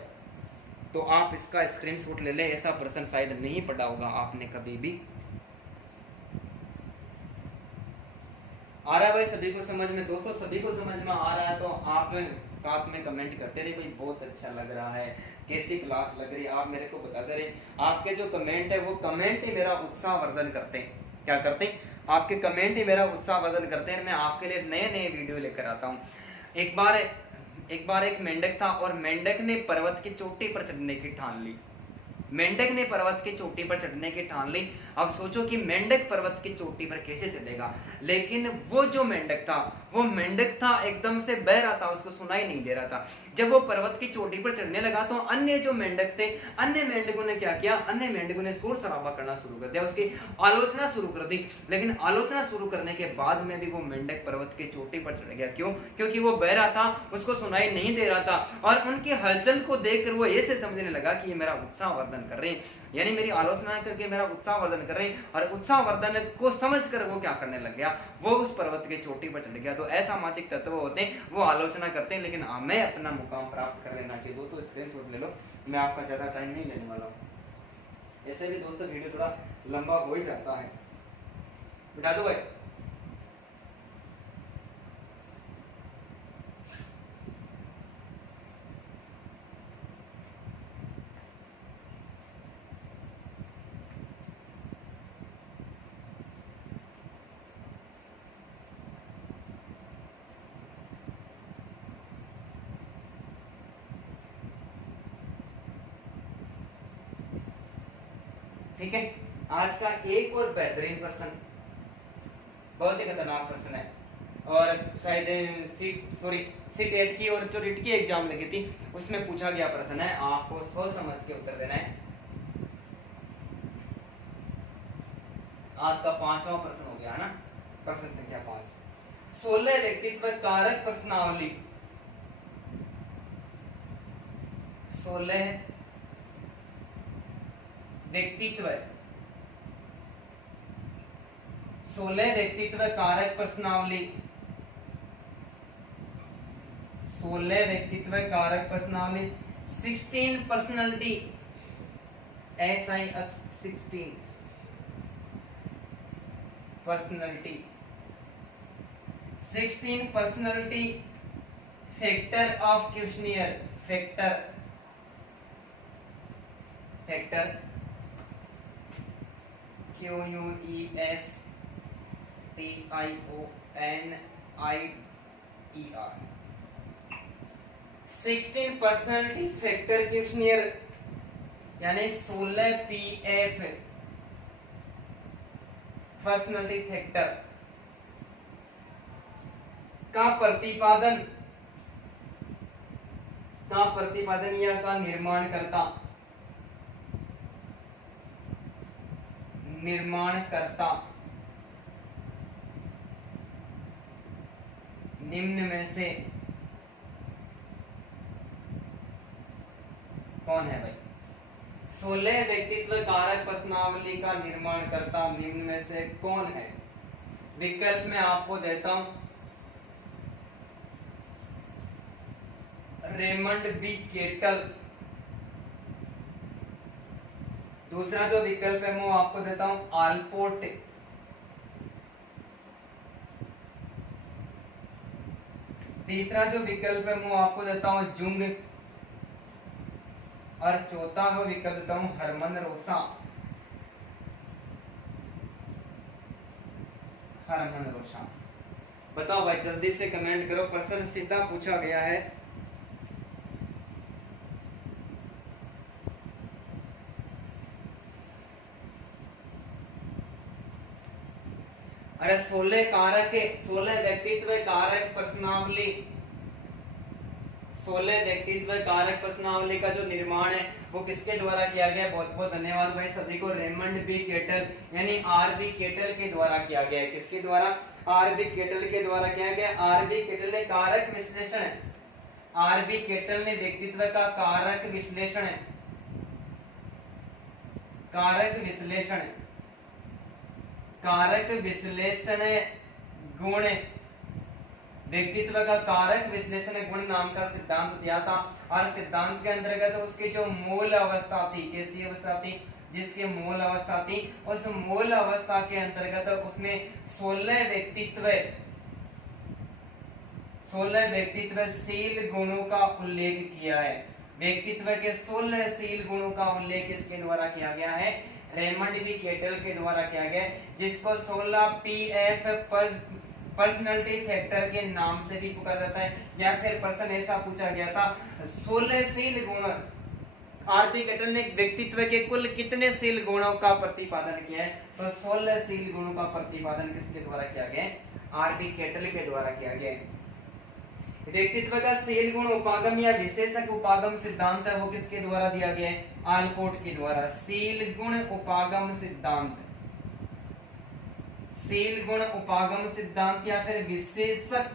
तो आप इसका स्क्रीनशॉट ले लें, ऐसा प्रश्न शायद नहीं पढ़ा होगा आपने कभी भी। आ रहा है भाई सभी को समझ में? दोस्तों सभी को समझ में आ रहा है तो आप साथ में कमेंट करते रहे भाई बहुत अच्छा लग रहा है, कैसी क्लास लग रही है, आप मेरे को बताते रहे। आपके जो कमेंट है वो कमेंट ही मेरा उत्साहवर्धन करते हैं। क्या करते हैं? आपके कमेंट ही मेरा उत्साहवर्धन करते हैं। मैं आपके लिए नए नए वीडियो लेकर आता हूँ। एक बार एक मेंढक था और मेंढक ने पर्वत की चोटी पर चढ़ने की ठान ली। मेंढक ने पर्वत की चोटी पर चढ़ने की ठान ली। अब सोचो कि मेंढक पर्वत की चोटी पर कैसे चढ़ेगा। लेकिन वो जो मेंढक था एकदम से बह रहा था, उसको सुनाई नहीं दे रहा था। जब वो पर्वत की चोटी पर चढ़ने लगा तो अन्य जो मेंढक थे, अन्य मेंढकों ने क्या किया? अन्य मेंढकों ने शोर शराबा करना शुरू कर दिया, उसकी आलोचना शुरू कर दी। लेकिन आलोचना शुरू करने के बाद में भी वो मेंढक पर्वत की चोटी पर चढ़ गया। क्यों? क्योंकि वो बह रहा था, उसको सुनाई नहीं दे रहा था। और उनकी हलचल को देखकर वो ऐसे समझने लगा कि ये मेरा उत्साहवर्धन कर रहे हैं, यानी मेरी आलोचना करके मेरा उत्साहवर्धन कर रहे हैं। और उत्साहवर्धन को समझकर वो क्या करने लग गया? वो उस पर्वत की चोटी पर चढ़ गया। तो असामाजिक तत्व होते हैं, वो आलोचना करते हैं लेकिन हमें अपना मुकाम प्राप्त कर लेना चाहिए। दोस्तों स्क्रीनशॉट ले लो, मैं आपका ज्यादा टाइम नहीं लेने वाला हूँ। ऐसे भी दोस्तों वीडियो थोड़ा लंबा हो ही जाता है। बिठा दो भाई। ठीक है, आज का एक और बेहतरीन प्रश्न, बहुत ही खतरनाक प्रश्न है और शायद सीट 8 की और जो रिट की एग्जाम लगी थी उसमें पूछा गया प्रश्न है। आपको सोच समझ के उत्तर देना है। आज का 5वां प्रश्न हो गया है ना, प्रश्न संख्या 5। 16 व्यक्तित्व कारक प्रश्नावली। 16 व्यक्तित्व 16 व्यक्तित्व कारक प्रश्नावली। 16 व्यक्तित्व कारक प्रश्नावली। 16 personality, SI16 personality. 16 personality factor of questionnaire. Factor QUESTIONIER। 16 personality factor questionnaire यानी 16 PF पर्सनालिटी फैक्टर का प्रतिपादन या का निर्माण करता निम्न में से कौन है भाई? 16 व्यक्तित्व कारक प्रश्नावली का निर्माण करता निम्न में से कौन है? विकल्प में आपको देता हूं, रेमंड बी केटल। दूसरा जो विकल्प है वो आपको देता हूं, आलपोर्ट। तीसरा जो विकल्प है वो आपको देता हूं, जुंग। और चौथा वो विकल्प देता हूं, हरमन रोसा। बताओ भाई, जल्दी से कमेंट करो। प्रश्न सीधा पूछा गया है। अरे 16 कारक, 16 व्यक्तित्व कारक प्रश्नावली, 16 व्यक्तित्व कारक प्रश्नावली का जो निर्माण है वो किसके द्वारा किया गया? बहुत बहुत धन्यवाद भाई सभी को। रेमंड बी केटल यानी आरबी केटल के द्वारा किया गया है। किसके द्वारा? आरबी केटल के द्वारा किया गया। आरबी केटल ने कारक विश्लेषण, आरबी केटल ने व्यक्तित्व का कारक विश्लेषण गुण, व्यक्तित्व का कारक विश्लेषण गुण नाम का सिद्धांत दिया था। और सिद्धांत के अंतर्गत उसकी जो मूल अवस्था थी, कैसी अवस्था थी? जिसकी मूल अवस्था थी, उस मूल अवस्था के अंतर्गत उसने 16 व्यक्तित्वशील गुणों का उल्लेख किया है। व्यक्तित्व के 16 शील गुणों का उल्लेख किसके द्वारा किया गया है? रेमंड बी केटल के द्वारा किया गया, जिसको 16 PF पर्सनालिटी फैक्टर के नाम से भी पुकारा जाता है। या फिर प्रश्न ऐसा पूछा गया था, 16 शील गुण, आरबी केटल ने व्यक्तित्व के कुल कितने शील गुणों का प्रतिपादन किया है? तो 16 शील गुणों का प्रतिपादन किसके द्वारा किया गया? आरबी केटल के द्वारा किया गया। व्यक्तित्व का शील गुण उपागम या विशेषक उपागम सिद्धांत है, वो किसके द्वारा दिया गया है? आलपोर्ट के द्वारा। शील गुण उपागम सिद्धांत, शील गुण उपागम सिद्धांत या फिर विशेषक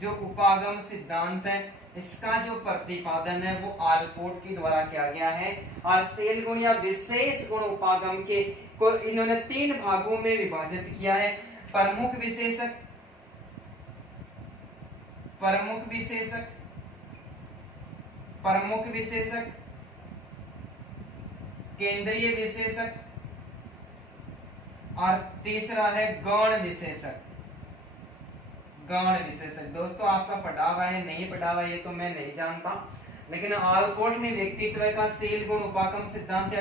जो उपागम सिद्धांत है, इसका जो प्रतिपादन है वो आलपोर्ट के द्वारा किया गया है। और शील गुण या विशेष गुण उपागम के को इन्होंने 3 भागों में विभाजित किया है। प्रमुख विशेषक, केंद्रीय विशेषक और तीसरा है गौण विशेषक। दोस्तों आपका पढ़ा हुआ है नहीं पढ़ा हुआ ये तो मैं नहीं जानता, लेकिन आलपोर्ट ने व्यक्तित्व का शील गुण उपागम सिद्धांत या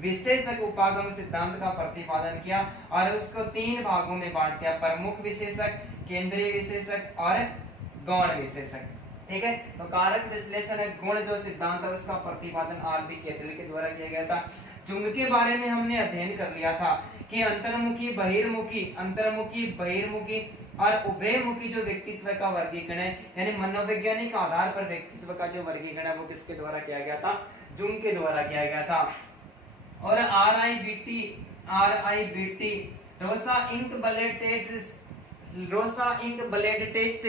विशेषक उपागम सिद्धांत का प्रतिपादन किया और उसको 3 भागों में बांट दिया, प्रमुख विशेषक, केंद्रीय विशेषक और गौण विशेषक। ठीक है, तो कारक विश्लेषण गुण जो सिद्धांत है उसका प्रतिपादन आरबी केटल के द्वारा किया गया था। जुंग के बारे में हमने अध्ययन कर लिया था कि अंतर्मुखी, बहिर्मुखी और उभयमुखी जो व्यक्तित्व का वर्गीकरण है, यानी मनोवैज्ञानिक आधार पर व्यक्तित्व का जो वर्गीकरण है वो किसके द्वारा किया गया था? जुंग के द्वारा किया गया था। और RIBT रोसा इंक ब्लेड टेस्ट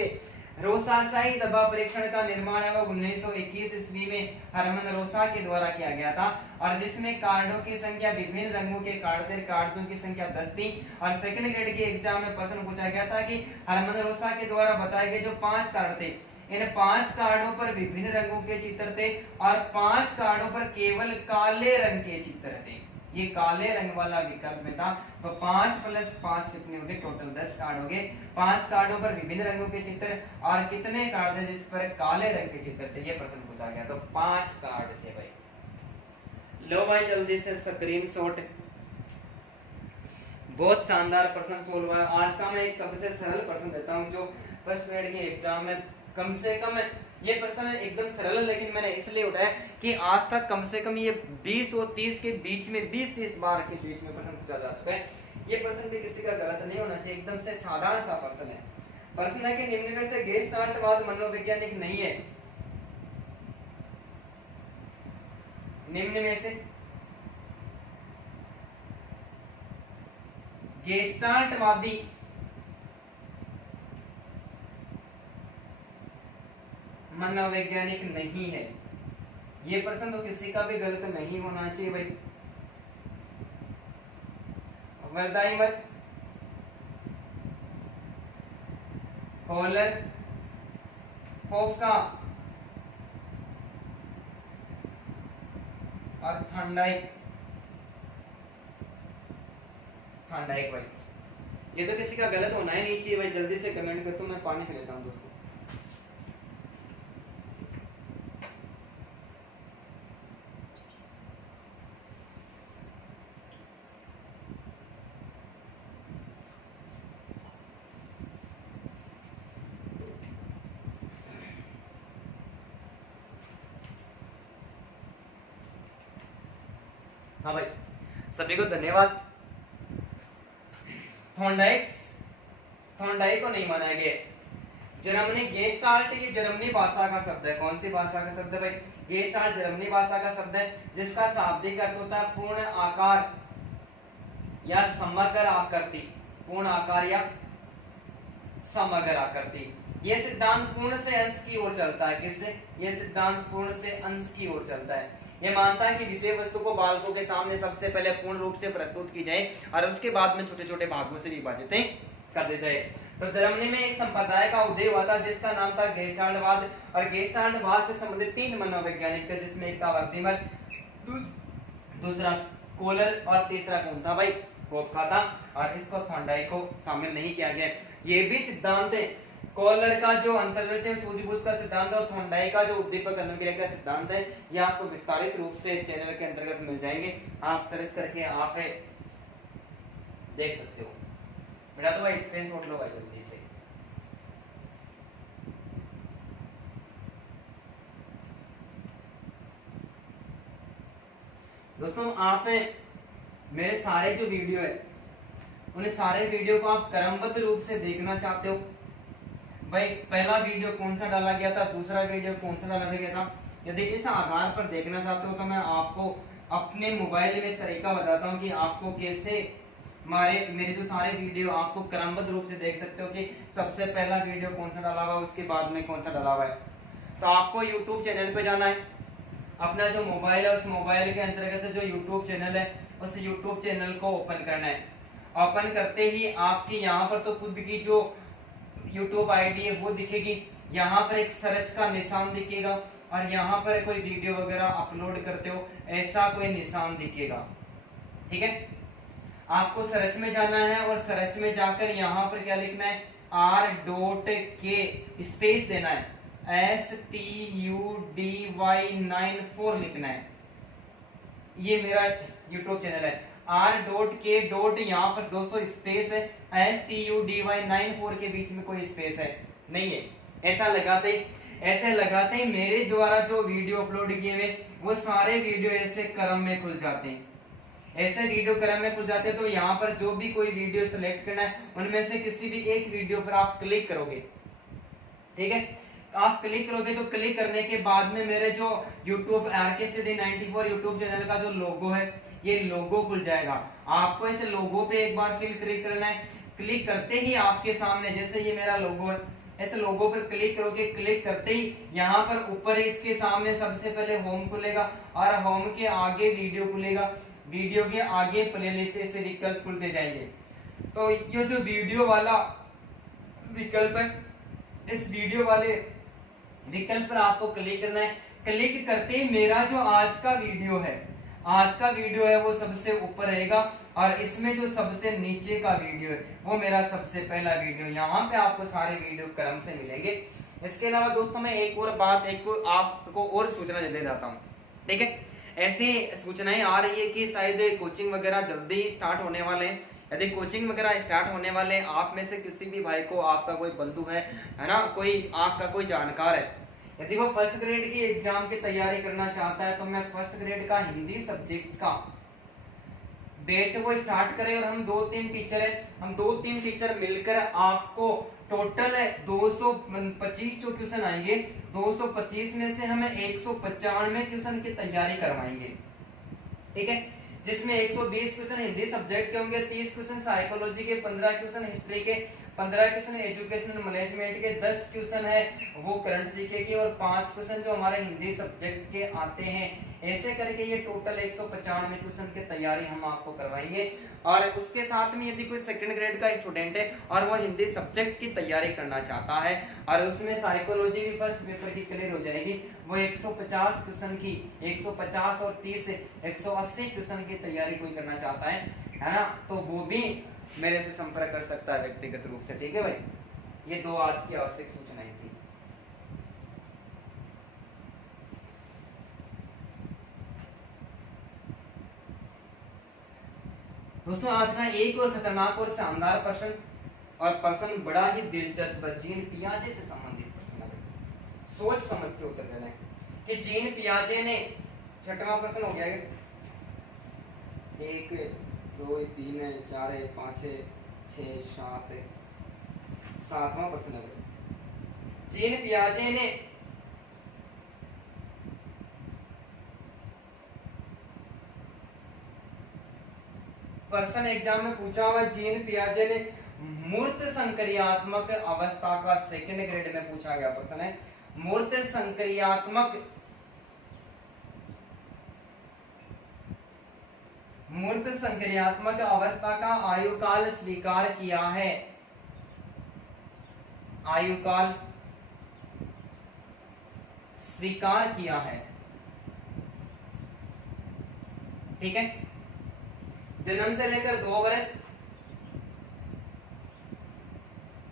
रोसाशाही दबाव परीक्षण का निर्माण है वो 1921 ईस्वी में हरमन रोसा के द्वारा किया गया था, और जिसमें कार्डों की संख्या विभिन्न रंगों के कार्ड थे, कार्डों की संख्या 10 थी। और सेकंड ग्रेड के एग्जाम में प्रश्न पूछा गया था कि हरमन रोसा के द्वारा बताए गए जो 5 कार्ड थे, इन 5 कार्डों पर विभिन्न रंगों के चित्र थे और 5 कार्डों पर केवल काले रंग के चित्र थे। ये काले रंग वाला विकल्प में था। तो 5 + 5 कितने हो गए? टोटल 10 कार्ड हो गए। 5 कार्डों पर विभिन्न रंगों के चित्र और कितने कार्ड थे जिस पर काले रंग के चित्र थे, ये प्रश्न पूछा गया। तो 5 कार्ड थे भाई। लो भाई जल्दी से स्क्रीनशॉट। बहुत शानदार प्रश्न सोल्व हुआ। आज का मैं एक सबसे सरल प्रश्न देता हूं जो फर्स्ट ग्रेड के एग्जाम में कम से कम, ये प्रश्न एकदम सरल है लेकिन मैंने इसलिए उठाया कि आज तक कम से कम ये 20 और 30 के बीच में 20-30 बार के बीच में प्रश्न पूछा जा चुका है। ये प्रश्न भी किसी का गलत नहीं होना चाहिए, एकदम से साधारण सा प्रश्न है। प्रश्न है कि निम्न में से गेस्टाल्टवाद मनोवैज्ञानिक नहीं है। निम्न में से गेस्टाल्टवादी मनोवैज्ञानिक नहीं है। ये प्रश्न तो किसी का भी गलत नहीं होना चाहिए भाई। वर्दाइमर, कॉलर, कोफ्का और थॉर्नडाइक भाई, ये तो किसी का गलत होना ही नहीं चाहिए भाई। जल्दी से कमेंट कर दो, मैं पानी पी लेता हूं दोस्तों। हाँ भाई, सभी को धन्यवाद। थॉर्नडाइक को नहीं माना गया। जर्मनी गेस्टाल्ट, ये जर्मनी भाषा का शब्द है। कौन सी भाषा का शब्द है भाई? गेस्टाल्ट जर्मनी भाषा का शब्द है जिसका शाब्दिक अर्थ होता है पूर्ण आकार या समग्र आकृति। पूर्ण आकार या समग्र आकृति। ये सिद्धांत पूर्ण से अंश की ओर चलता है। किससे? ये सिद्धांत पूर्ण से अंश की ओर चलता है। ये मानता है कि विषय वस्तु को बालकों के सामने सबसे पहले पूर्ण रूप से प्रस्तुत की जाए और उसके बाद में छोटे छोटे भागों से विभाजित कर दिया जाए। तो जर्मनी में एक संप्रदाय का उदय हुआ था जिसका नाम था गेस्टाल्टवाद, और गेस्टाल्टवाद से संबंधित 3 मनोवैज्ञानिक थे जिसमें एक था वर्दीमर, दूसरा कोलर और तीसरा कौन था भाई? कोफ्का था। और इसको थॉर्नडाइक को शामिल नहीं किया गया। ये भी सिद्धांत है, कॉलर का जो अंतर्दृष्टि सूझबूझ का सिद्धांत है और थॉर्नडाइक का जो उद्दीपक अनुक्रिया का सिद्धांत है, ये आपको विस्तारित रूप से चैनल के अंतर्गत मिल जाएंगे। आप सर्च करके आप देख सकते हो। बेटा तो भाई स्क्रीनशॉट लो भाई जल्दी से। दोस्तों आप मेरे सारे जो वीडियो है उन सारे वीडियो को आप क्रमबद्ध रूप से देखना चाहते हो भाई? पहला वीडियो कौन सा डाला गया था, दूसरा वीडियो कौन सा डाला गया था, यदि इस आधार पर देखना चाहते हो तो मैं आपको अपने मोबाइल में तरीका बताता हूँ कि आपको कैसे मेरे जो सारे वीडियो आपको क्रमबद्ध रूप से देख सकते हो कि सबसे पहला वीडियो कौन सा डाला हुआ है, उसके बाद में कौन सा डाला हुआ है। तो आपको YouTube चैनल पे जाना है, अपना जो मोबाइल है उस मोबाइल के अंतर्गत जो YouTube चैनल है उस YouTube चैनल को ओपन करना है। ओपन करते ही आपकी यहाँ पर तो खुद की जो YouTube आईडी है वो दिखेगी। यहाँ पर एक सर्च का निशान दिखेगा और यहाँ पर कोई वीडियो वगैरह अपलोड करते हो ऐसा कोई निशान दिखेगा। ठीक है, आपको सर्च में जाना है और सर्च में जाकर यहाँ पर क्या लिखना है? R.K स्पेस देना है, STUDY94 लिखना है। ये मेरा YouTube चैनल है। R.K. यहाँ पर दोस्तों स्पेस है, STUDY94 के बीच में कोई स्पेस है नहीं है। ऐसे लगाते ही मेरे द्वारा जो वीडियो अपलोड किए हुए वो सारे वीडियो ऐसे क्रम में खुल जाते हैं। ऐसे वीडियो क्रम में खुल जाते हैं तो यहाँ पर जो भी कोई वीडियो सिलेक्ट करना है उनमें से किसी भी एक वीडियो पर आप क्लिक करोगे। ठीक है, आप क्लिक करोगे तो क्लिक करने के बाद में मेरे जो YouTube RK Study 94 YouTube channel का जो लोगो है ये लोगो खुल जाएगा। आपको इस लोगो पे एक बार फिर क्लिक करना है। क्लिक करते ही आपके सामने जैसे ये मेरा लोगो है, इस लोगो पर क्लिक करोगे, क्लिक करते ही यहाँ पर ऊपर इसके सामने सबसे पहले होम खुलेगा और होम के आगे वीडियो खुलेगा, वीडियो के आगे प्लेलिस्ट से विकल्प खुलते जाएंगे। तो ये जो वीडियो वाला विकल्प है, इस वीडियो वाले विकल्प पर आपको क्लिक करना है। क्लिक करते ही मेरा जो आज का वीडियो है वो सबसे ऊपर रहेगा और इसमें जो सबसे नीचे का वीडियो है वो मेरा सबसे पहला वीडियो। यहाँ पे आपको सारे वीडियो क्रम से मिलेंगे। इसके अलावा दोस्तों मैं एक और बात, आपको और सूचना दे देता हूँ, ठीक है। ऐसी सूचनाएं आ रही है कि शायद कोचिंग वगैरह जल्दी ही स्टार्ट होने वाले हैं। यदि कोचिंग वगैरह स्टार्ट होने वाले हैं, आप में से किसी भी भाई को, आपका कोई बंधु है ना, कोई आपका कोई जानकार है, यदि वो फर्स्ट ग्रेड की एग्जाम की तैयारी करना चाहता है, तो मैं फर्स्ट ग्रेड का हिंदी सब्जेक्ट का बैच वो स्टार्ट करें और हम 2-3 टीचर हैं, हम 2-3 टीचर मिलकर आपको टोटल 225 जो क्वेश्चन आएंगे, 225 में से हमें 195 क्वेश्चन की तैयारी करवाएंगे, ठीक है। जिसमें 120 क्वेश्चन हिंदी सब्जेक्ट के होंगे, 30 क्वेश्चन साइकोलॉजी के, 15 क्वेश्चन हिस्ट्री के, 15 क्वेश्चन एजुकेशनल मैनेजमेंट के, 10 क्वेश्चन है वो करंट जीके के और 5 क्वेश्चन जो हमारे हिंदी सब्जेक्ट के आते हैं। ऐसे करके ये टोटल 195 क्वेश्चन की तैयारी हम आपको करवाएंगे। और उसके साथ में यदि कोई सेकंड ग्रेड का स्टूडेंट है और वो हिंदी सब्जेक्ट की तैयारी करना चाहता है और उसमें साइकोलॉजी भी फर्स्ट पेपर की क्लियर हो जाएगी, वो 150 क्वेश्चन की, 150 और 30 180 क्वेश्चन की तैयारी कोई करना चाहता है ना, तो वो भी मेरे से संपर्क कर सकता है व्यक्तिगत रूप से, ठीक है भाई। ये दो आज की आवश्यक सूचनाएं थी। दोस्तों आज का एक और खतरनाक और शानदार प्रश्न, और प्रश्न बड़ा ही दिलचस्प, जीन पियाजे से संबंधित प्रश्न है। सोच समझ के उत्तर देना है कि जीन पियाजे ने, छठवां प्रश्न हो गया है, 1 2 3 4 5 6 7 सातवां प्रश्न है। जीन पियाजे ने पर्सन एग्जाम में पूछा हुआ, जीन पियाजे ने मूर्त संक्रियात्मक अवस्था का सेकंड ग्रेड में पूछा गया प्रश्न है। मूर्त संक्रियात्मक अवस्था का आयुकाल स्वीकार किया है, आयुकाल स्वीकार किया है, ठीक है। जन्म से लेकर 2 वर्ष,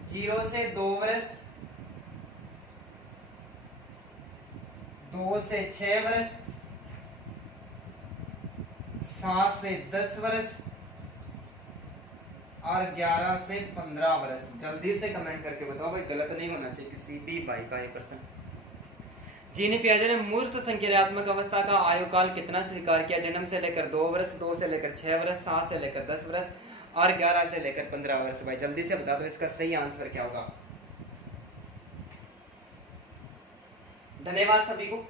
0 से 2 वर्ष, 2 से 6 वर्ष, 7 से 10 वर्ष और 11 से 15 वर्ष। जल्दी से कमेंट करके बताओ भाई, गलत नहीं होना चाहिए किसी भी भाई का ये प्रश्न। जीन पियाजे ने मूर्त संक्रियात्मक अवस्था का आयुकाल कितना स्वीकार किया? जन्म से लेकर 2 वर्ष, 2 से लेकर 6 वर्ष, 7 से लेकर 10 वर्ष और 11 से लेकर 15 वर्ष। भाई जल्दी से बता दो इसका सही आंसर क्या होगा। धन्यवाद सभी को।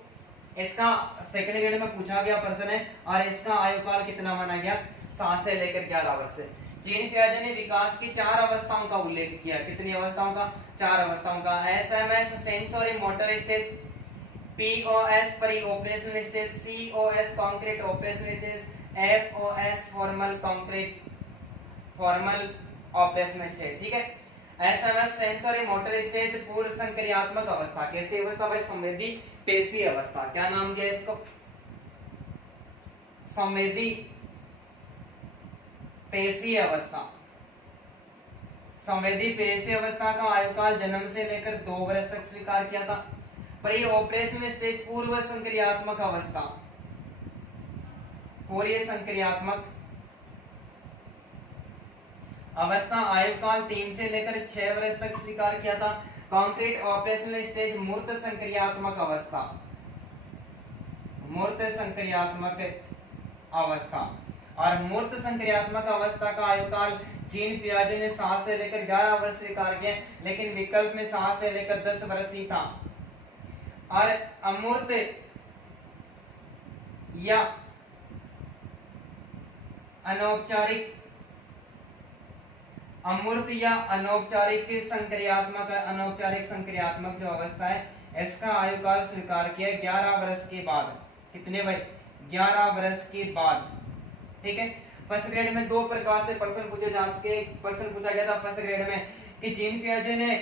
इसका सेकंड ग्रेड में पूछा गया प्रश्न है और इसका आयुकाल कितना माना गया? 7 से लेकर 11 वर्ष। जीन पियाजे ने विकास की 4 अवस्थाओं का उल्लेख किया। कितनी अवस्थाओं का? 4 अवस्थाओं का। SMS sensory motor stage, POS pre operational stage, COS concrete operational stage, FOS formal concrete formal operational stage. ठीक है। एसएमएस सेंसरी मोटर स्टेज पूर्व संक्रियात्मक अवस्था। कैसी अवस्था भाई? संवेदी पेशी अवस्था। क्या नाम दिया इसको? संवेदी पेशी अवस्था। संवेदी पेशी अवस्था का आयुकाल जन्म से लेकर 2 वर्ष तक स्वीकार किया था। प्री ऑपरेशनल स्टेज पूर्व संक्रियात्मक अवस्था, पूर्व संक्रियात्मक अवस्था आयुकाल 3 से लेकर 6 वर्ष तक स्वीकार किया था। कॉन्क्रीट ऑपरेशनल स्टेज मूर्त संक्रियात्मक अवस्था, मूर्त संक्रियात्मक अवस्था। और मूर्त संक्रियात्मक अवस्था का आयुकाल जीन पियाजे ने 7 से लेकर 11 वर्ष स्वीकार किया, लेकिन विकल्प में 7 से लेकर 10 वर्ष ही था। और अमूर्त या अनौपचारिक अमूर्त या अनौपचारिक संक्रियात्मक जो अवस्था है, इसका आयुकाल स्वीकार किया 11 वर्ष के बाद। कितने भाई? 11 वर्ष के बाद। ठीक है। फर्स्ट ग्रेड में दो प्रकार से प्रश्न पूछे जा चुके। प्रश्न पूछा गया था फर्स्ट ग्रेड में कि जीन पियाजे ने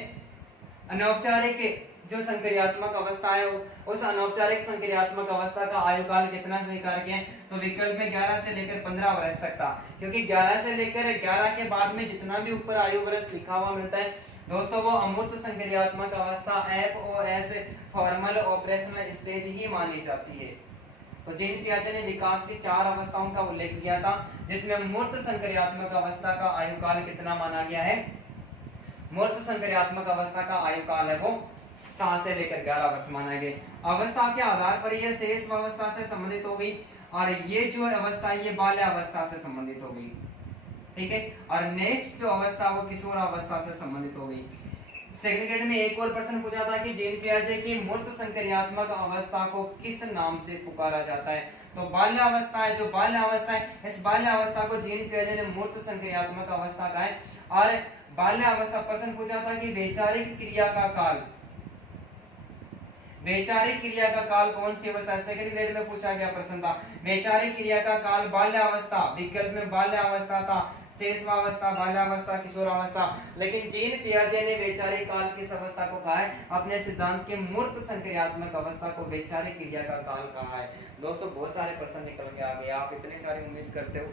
अनौपचारिक जो संक्रियात्मक अवस्था है उस अनौपचारिक संक्रियात्मक अवस्था का आयुकाल कितना स्वीकार किया? तो विकल्प में 11 से लेकर 15 वर्ष तक था, क्योंकि 11 से लेकर 11 के बाद में जितना भी ऊपर आयु वर्ष लिखा हुआ मिलता है दोस्तों, वो अमूर्त संक्रियात्मक अवस्था FOS फॉर्मल ऑपरेशनल स्टेज ही मानी जाती है। तो जीन पियाजे ने विकास की 4 अवस्थाओं का उल्लेख किया था, जिसमें मूर्त संक्रियात्मक अवस्था का आयुकाल कितना माना गया है? मूर्त संक्रियात्मक अवस्था का आयुकाल है वो 7 से लेकर 11 वर्ष माना गया। अवस्था के आधार पर यह शेष अवस्था से संबंधित हो गई, और ये जो अवस्था है ये बाल्य अवस्था से संबंधित हो गई। ठीक है। और नेक्स्ट जो अवस्था वो किशोर अवस्था से संबंधित हो गई। सेकंड ग्रेड में एक और प्रश्न पूछा था कि जीन पियाजे की मूर्त संक्रियात्मक अवस्था को किस नाम से पुकारा जाता है? तो बाल्य अवस्था है, जो बाल्य अवस्था है, इस बाल्य अवस्था को जीन पियाजे ने मूर्त संक्रियात्मक अवस्था कहा है। और बाल्य अवस्था प्रश्न पूछा था कि वैचारिक क्रिया का काल, वैचारिक क्रिया का काल कौन सी अवस्था है? सेकंड ग्रेड में पूछा गया प्रश्न था। वैचारिक क्रिया का काल बाल्य अवस्था, विकल्प में बाल्य अवस्था था, शेषवावस्था, बाल्यावस्था, किशोरावस्था। लेकिन जीन पियाजे ने वैचारिक काल किस अवस्था को कहा है? अपने सिद्धांत के मूर्त संक्रियात्मक अवस्था को वैचारिक क्रिया का काल कहा है। दोस्तों बहुत सारे प्रश्न निकल के आ गए, आप इतनी सारी उम्मीद करते हो,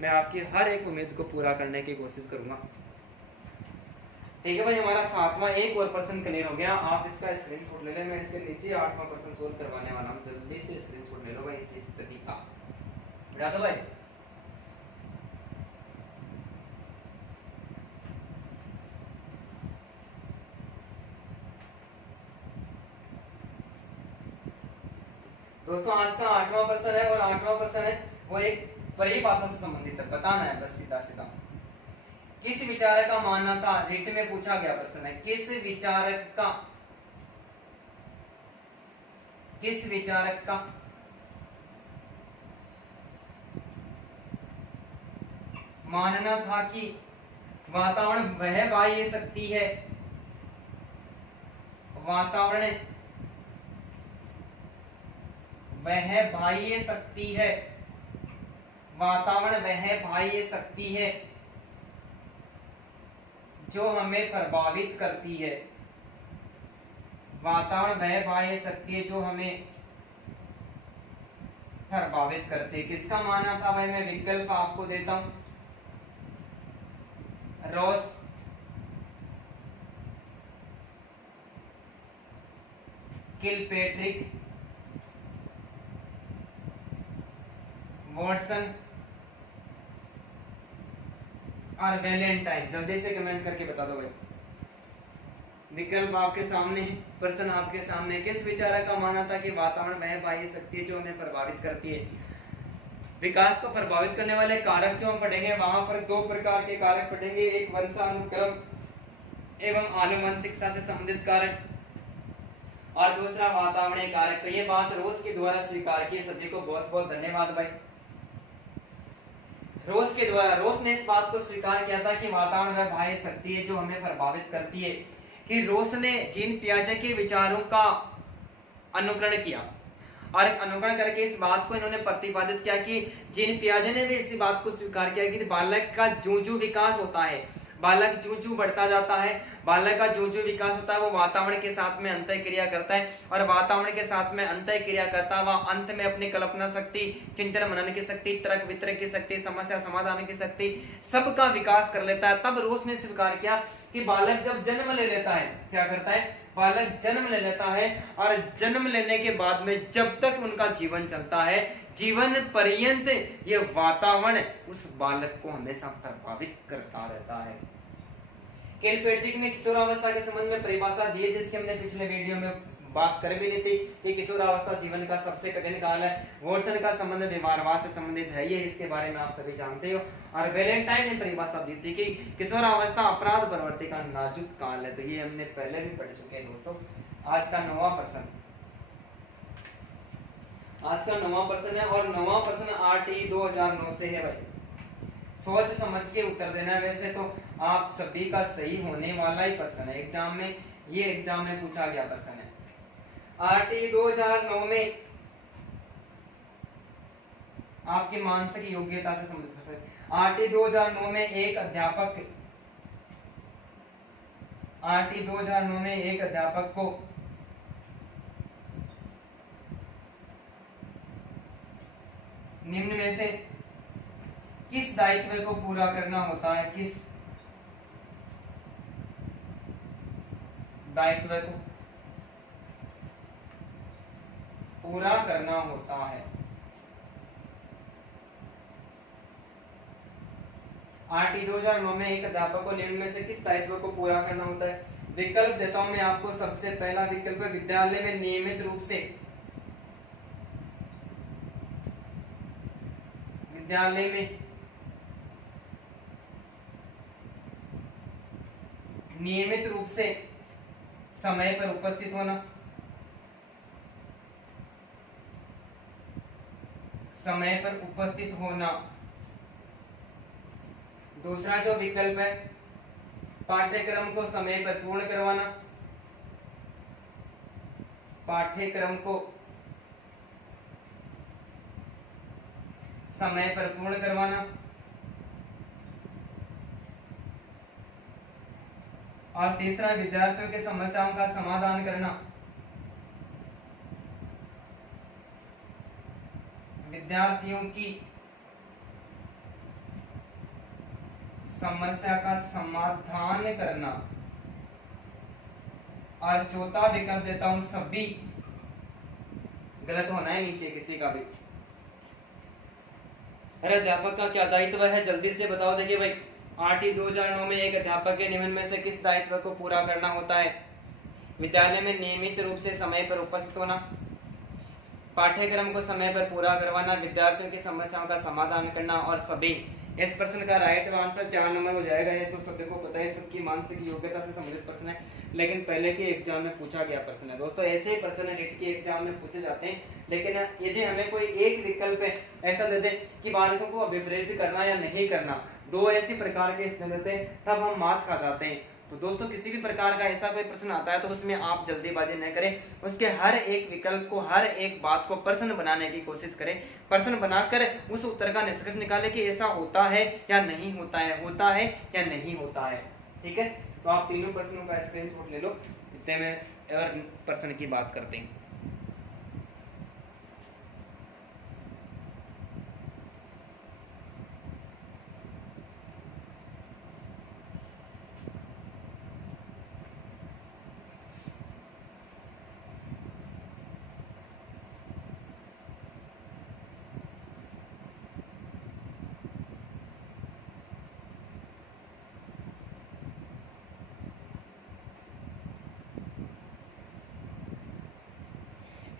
मैं आपकी हर एक उम्मीद को पूरा करने की कोशिश करूंगा। ठीक है भाई, हमारा 7वां एक और प्रश्न क्लियर हो गया। आप इसका स्क्रीनशॉट ले लें, मैं इसके नीचे 8वां प्रश्न सोल्व करवाने वाला हूं, जल्दी से स्क्रीनशॉट ले लो भाई इस स्थिति का। बता दो भाई। दोस्तों आज का 8वां प्रश्न है, और 8वां प्रश्न है वो एक परिभाषा से संबंधित है, बताना है बस सीधा सीधा। किस विचारक का मानना था? रिट में पूछा गया प्रश्न है, किस विचारक का मानना था कि वातावरण वह बाह्य शक्ति है, वातावरण वह बाह्य शक्ति है, वातावरण वह बाह्य शक्ति है जो हमें प्रभावित करती है, वातावरण वह बाह्य शक्ति है जो हमें प्रभावित करती है। किसका मानना था भाई? मैं विकल्प आपको देता हूं, रॉस, किलपेट्रिक, वॉटसन और वैलेंटाइन। जल्दी से कमेंट करके बता दो भाई। विकल्प आपके सामने है, प्रश्न आपके सामने। किस विचारक का मानना था कि वातावरण वह बाह्य शक्ति है जो हमें प्रभावित करती है? विकास को प्रभावित करने वाले कारक जो हम पढ़ेंगे वहां पर 2 प्रकार के कारक पढ़ेंगे, एक वंशानुक्रम एवं आनुवंशिकता से संबंधित कारक, और दूसरा वातावरणीय कारक। तो ये बात रोस के द्वारा स्वीकार की। सभी को बहुत बहुत धन्यवाद भाई। रोस के द्वारा, रोस ने इस बात को स्वीकार किया था कि वातावरण वह बाह्य शक्ति है जो हमें प्रभावित करती है। कि रोस ने जीन पियाजे के विचारों का अनुकरण किया, और अनुकरण करके इस बात को इन्होंने प्रतिपादित किया कि जीन पियाजे ने भी इसी बात को स्वीकार किया कि बालक का जो विकास होता है, बालक जो बढ़ता जाता है, बालक का जो विकास होता है वो वातावरण के साथ में अंतःक्रिया करता है, और वातावरण के साथ में अंतःक्रिया करता है वह अंत में अपनी कल्पना शक्ति, चिंतन मनन की शक्ति, तर्क वितर्क की शक्ति, समस्या समाधान की शक्ति, सबका विकास कर लेता है। तब रोस ने स्वीकार किया कि बालक जब जन्म ले लेता है, क्या करता है? बालक जन्म ले लेता है, और जन्म लेने के बाद में जब तक उनका जीवन चलता है, जीवन पर्यंत ये वातावरण उस बालक को हमेशा प्रभावित करता रहता है। किलपेट्रिक ने किशोरावस्था के संबंध में परिभाषा दी है, जिसकी हमने पिछले वीडियो में बात कर भी ली थी कि किशोरावस्था जीवन का सबसे कठिन काल है। वॉटसन का संबंध व्यवहारवाद से संबंधित है, ये इसके बारे में आप सभी जानते हो। और वैलेंटाइन ने परिभाषा दी थी कि किशोरावस्था अपराध प्रवृत्ति का नाजुक काल है। तो ये हमने पहले भी पढ़ चुके हैं दोस्तों। आज का 9वां प्रश्न, आज का 9वां प्रश्न है, और 9वां प्रश्न RTE 2009 से है भाई। सोच समझ के उत्तर देना है। वैसे तो आप सभी का सही होने वाला ही प्रश्न है एग्जाम में, ये एग्जाम में पूछा गया प्रश्न है। आरटी 2009 में आपकी मानसिक योग्यता से संबंधित प्रश्न। आरटी 2009 में एक अध्यापक आरटी 2009 में एक अध्यापक को निम्न में से किस दायित्व को पूरा करना होता है? किस दायित्व को पूरा करना होता है? आरटी 2009 में एक अध्यापक को निम्न में से किस दायित्व को पूरा करना होता है? विकल्प देता हूं मैं आपको। सबसे पहला विकल्प है विद्यालय में नियमित रूप से समय पर उपस्थित होना। समय पर उपस्थित होना। दूसरा जो विकल्प है पाठ्यक्रम को समय पर पूर्ण करवाना। पाठ्यक्रम को समय पर पूर्ण करवाना। और तीसरा विद्यार्थियों की समस्याओं का समाधान करना। विद्यार्थियों की समस्या का समाधान करना। और चौथा विकल्प देता हूं सभी गलत होना है नीचे किसी का भी। अरे अध्यापक का क्या दायित्व है जल्दी से बताओ। देखिए भाई आरटी 2009 में एक अध्यापक के निम्न में से किस दायित्व को पूरा करना होता है? विद्यालय में नियमित रूप से समय पर उपस्थित होना, पाठ्यक्रम को समय पर पूरा करवाना, विद्यार्थियों की समस्याओं का समाधान करना और सभी। इस प्रश्न का राइट आंसर 4 नंबर हो जाएगा। ये तो सभी को पता है, सबकी मानसिक योग्यता से संबंधित प्रश्न है, लेकिन पहले के एग्जाम में पूछा गया प्रश्न है। दोस्तों ऐसे ही प्रश्न नीट के एग्जाम में पूछे जाते हैं, लेकिन यदि हमें कोई एक विकल्प ऐसा दे दे कि बालकों को अभिप्रेरित करना या नहीं करना, दो ऐसी प्रकार के इसमें देते हैं, तब हम मात खा जाते हैं। तो दोस्तों किसी भी प्रकार का ऐसा कोई प्रश्न आता है तो उसमें आप जल्दीबाजी न करें, उसके हर एक विकल्प को, हर एक बात को प्रश्न बनाने की कोशिश करें। प्रश्न बनाकर उस उत्तर का निष्कर्ष निकालें कि ऐसा होता है या नहीं होता है, होता है या नहीं होता है। ठीक है, तो आप तीनों प्रश्नों का स्क्रीनशॉट ले लो, इतने में और प्रश्न की बात करते हैं।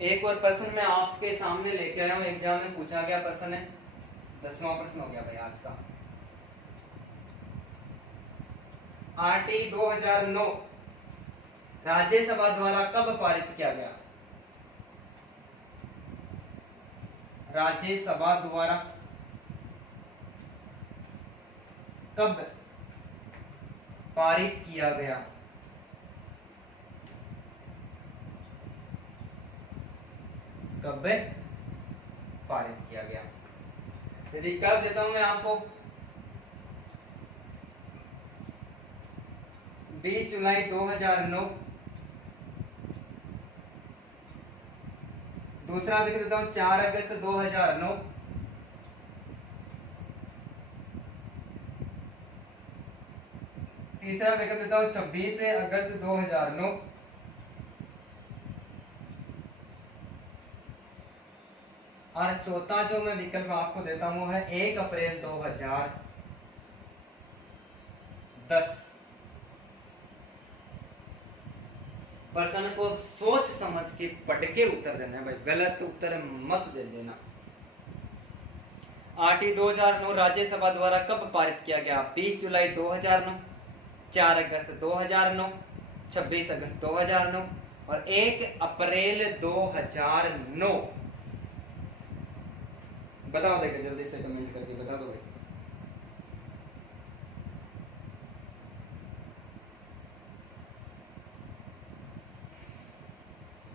एक और प्रश्न मैं आपके सामने लेके आया हूं, एग्जाम में पूछा गया प्रश्न है, 10वां प्रश्न हो गया भाई आज का। आरटी 2009 राज्यसभा द्वारा कब पारित किया गया? राज्यसभा द्वारा कब पारित किया गया? कब पारित किया गया? विकल्प देता हूं मैं आपको। 20 जुलाई 2009। दूसरा विकल्प देता हूं 4 अगस्त 2009। तीसरा विकल्प देता हूं 26 अगस्त 2009। और चौथा जो मैं विकल्प आपको देता हूं है 1 अप्रैल 2010। प्रश्न को सोच समझ के पढ़ के उत्तर देना है भाई, गलत उत्तर मत दे देना। आरटी 2009 राज्यसभा द्वारा कब पारित किया गया? 20 जुलाई 2009, 4 अगस्त 2009, 26 अगस्त 2009 और 1 अप्रैल 2009। बताओ, देखो जल्दी से कमेंट करके बता दो भाई।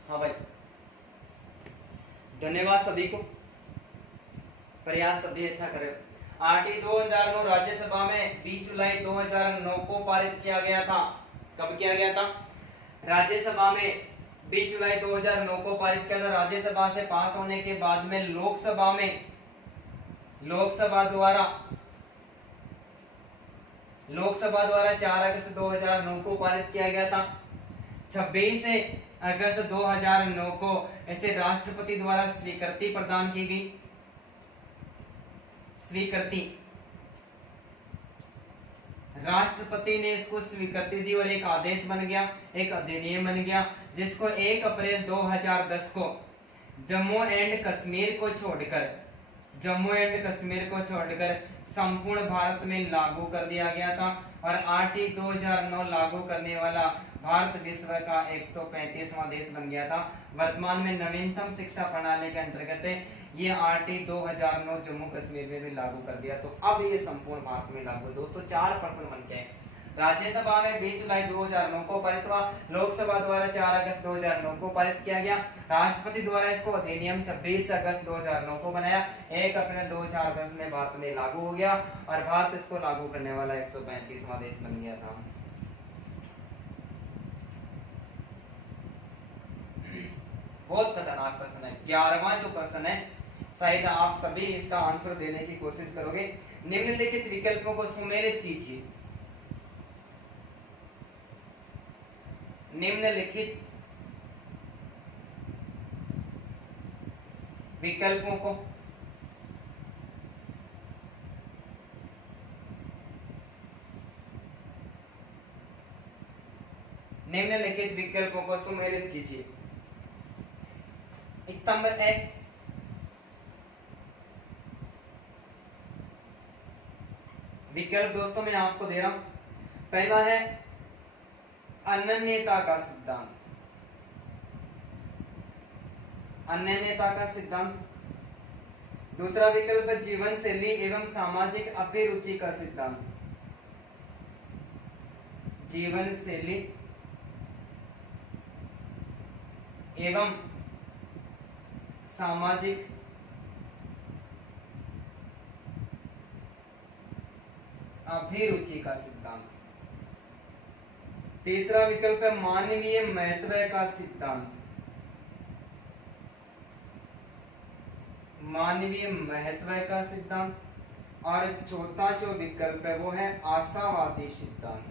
हाँ भाई, धन्यवाद सभी को, प्रयास सभी अच्छा करे। आरटी 2009 राज्यसभा में 20 जुलाई 2009 को पारित किया गया था। कब किया गया था? राज्यसभा में 20 जुलाई 2009 को पारित किया था। राज्यसभा से पास होने के बाद में लोकसभा द्वारा 4 अगस्त 2009 को पारित किया गया था। 26 अगस्त 2009 को इसे राष्ट्रपति द्वारा स्वीकृति प्रदान की गई। राष्ट्रपति ने इसको स्वीकृति दी और एक आदेश बन गया, एक अधिनियम बन गया, जिसको 1 अप्रैल 2010 को जम्मू एंड कश्मीर को छोड़कर संपूर्ण भारत में लागू कर दिया गया था। और आरटी 2009 लागू करने वाला भारत विश्व का 135वां देश बन गया था। वर्तमान में नवीनतम शिक्षा प्रणाली के अंतर्गत ये आरटी 2009 जम्मू कश्मीर में भी लागू कर दिया। तो अब ये संपूर्ण भारत में लागू है दोस्तों। 4% बन के राज्यसभा में 20 जुलाई 2009 को पारित हुआ, लोकसभा द्वारा 4 अगस्त 2009 को पारित किया गया, राष्ट्रपति द्वारा इसको अधिनियम 26 अगस्त 2009 को बनाया, 1 अप्रैल 2010 में भारत में लागू हो गया और भारत इसको लागू करने वाला 135वां देश बन गया था। बहुत खतरनाक प्रश्न है, 11वां जो प्रश्न है, शायद आप सभी इसका आंसर देने की कोशिश करोगे। निम्नलिखित विकल्पों को सुमेलित कीजिए। निम्नलिखित विकल्पों को सुमेलित कीजिए। स्तंभ एक, विकल्प दोस्तों मैं आपको दे रहा हूं। पहला है अनन्यता का सिद्धांत। दूसरा विकल्प है जीवन शैली एवं सामाजिक अभिरुचि का सिद्धांत। जीवन शैली एवं सामाजिक अभिरुचि का सिद्धांत। तीसरा विकल्प है मानवीय महत्व का सिद्धांत। मानवीय महत्व का सिद्धांत। और चौथा जो विकल्प है वो है आशावादी सिद्धांत।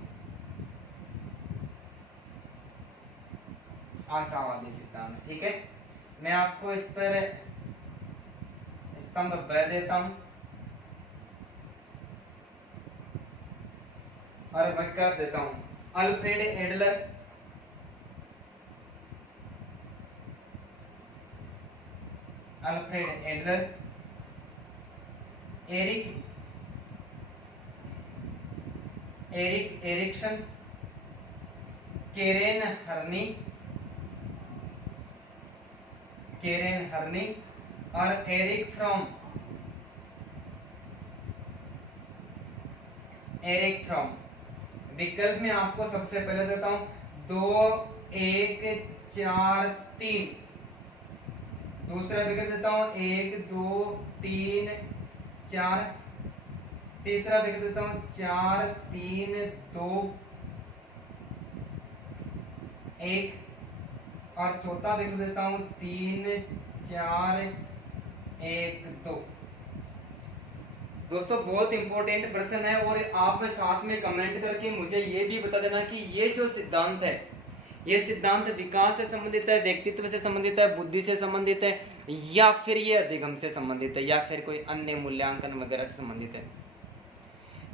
आशावादी सिद्धांत, ठीक है। मैं आपको इस तरह स्तंभ ब देता हूं और विकल्प देता हूं। अल्फ्रेड एडलर, एरिक एरिक्सन, केरेन हर्नी और एरिक फ्रॉम। विकल्प में आपको सबसे पहले देता हूं 2, 1, 4, 3। दूसरा विकल्प देता हूं 1, 2, 3, 4। तीसरा विकल्प देता हूं 4, 3, 2, 1। और चौथा विकल्प देता हूं 3, 4, 1, 2। दोस्तों बहुत इंपॉर्टेंट प्रश्न है और आप साथ में कमेंट करके मुझे ये भी बता देना कि ये जो सिद्धांत है, ये सिद्धांत विकास से संबंधित है, व्यक्तित्व से संबंधित है, बुद्धि से संबंधित है, या फिर ये अधिगम से संबंधित है, या फिर कोई अन्य मूल्यांकन वगैरह से संबंधित है।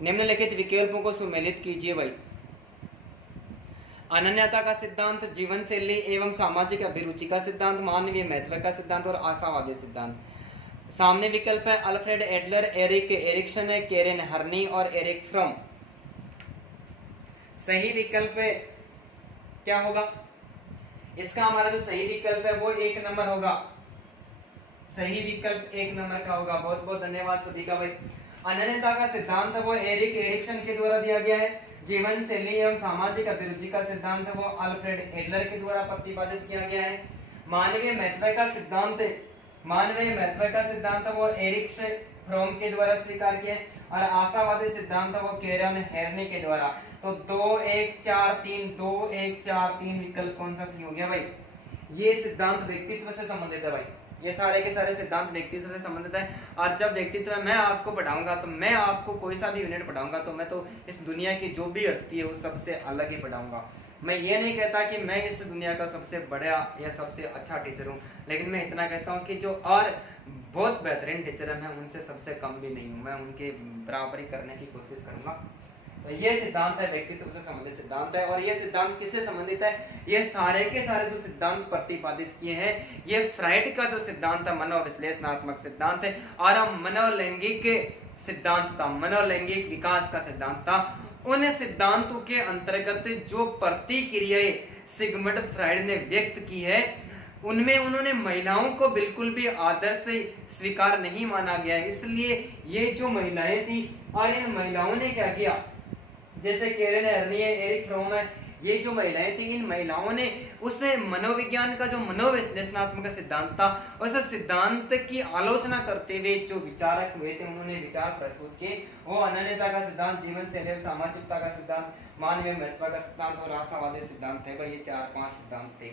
निम्नलिखित विकल्पों को सुमेलित कीजिए भाई। अनन्यता का सिद्धांत, जीवन शैली एवं सामाजिक अभिरुचि का सिद्धांत, मानवीय महत्व का सिद्धांत और आशावादी सिद्धांत। सामने विकल्प है अल्फ्रेड एडलर, एरिक एरिक्सन, केरेन हर्नी और एरिक फ्रॉम। सही विकल्प क्या होगा? इसका हमारा जो सही विकल्प है वो 1 नंबर होगा। सही विकल्प 1 नंबर का होगा। बहुत बहुत धन्यवाद सभी का भाई। अनन्यता का सिद्धांत वो एरिक एरिक्सन के द्वारा दिया गया है। जीवन शैली एवं सामाजिक अभिरुचि का सिद्धांत वो अल्फ्रेड एडलर के द्वारा प्रतिपादित किया गया है। मानवीय महत्व का सिद्धांत, मानवीय महत्व का सिद्धांत वो एरिक फ्रोम के द्वारा स्वीकार किया और आशावादी सिद्धांत वो केरन हेरनी के द्वारा। तो 2 1 4 3 2 1 4 3 विकल्प कौन सा सही हो गया भाई? ये सिद्धांत व्यक्तित्व से संबंधित है भाई, ये सारे के सारे सिद्धांत व्यक्तित्व से संबंधित है। और जब व्यक्तित्व मैं आपको पढ़ाऊंगा तो मैं आपको कोई सा भी यूनिट पढ़ाऊंगा तो मैं तो इस दुनिया की जो भी हस्ती है वो सबसे अलग ही पढ़ाऊंगा। मैं ये नहीं कहता कि मैं इस दुनिया का सबसे बड़ा या सबसे अच्छा टीचर हूँ, लेकिन मैं इतना कहता हूँ कि जो और बहुत बेहतरीन टीचर है मैं उनसे सबसे कम भी नहीं हूँ, मैं उनके बराबरी करने की कोशिश करूंगा। तो ये सिद्धांत है व्यक्तित्व से संबंधित सिद्धांत है। और ये सिद्धांत किससे संबंधित है? ये सारे के सारे जो सिद्धांत प्रतिपादित किए हैं ये फ्राइड का जो सिद्धांत है मनोविश्लेषणात्मक सिद्धांत है, और मनोलैंगिक सिद्धांत था, मनोलैंगिक विकास का सिद्धांत था। उन सिद्धांतों के अंतर्गत जो प्रतिक्रियाएं सिगमंड फ्राइड ने व्यक्त की है उनमें उन्होंने महिलाओं को बिल्कुल भी आदर्श स्वीकार नहीं माना गया। इसलिए ये जो महिलाएं थी और इन महिलाओं ने क्या किया, जैसे केरन हेरनी है, एरिक फ्रोम है, ये जो महिलाएं थी इन महिलाओं ने उस मनोविज्ञान का जो मनोविश्लेषणात्मक सिद्धांत था उस सिद्धांत की आलोचना करते हुए जो विचारक हुए थे उन्होंने विचार प्रस्तुत किए। वो अनन्यता का सिद्धांत, जीवन शैली, सामाजिकता का सिद्धांत, मानवीय महत्व का सिद्धांत और आशावादी सिद्धांत थे भाई। ये 4-5 सिद्धांत थे।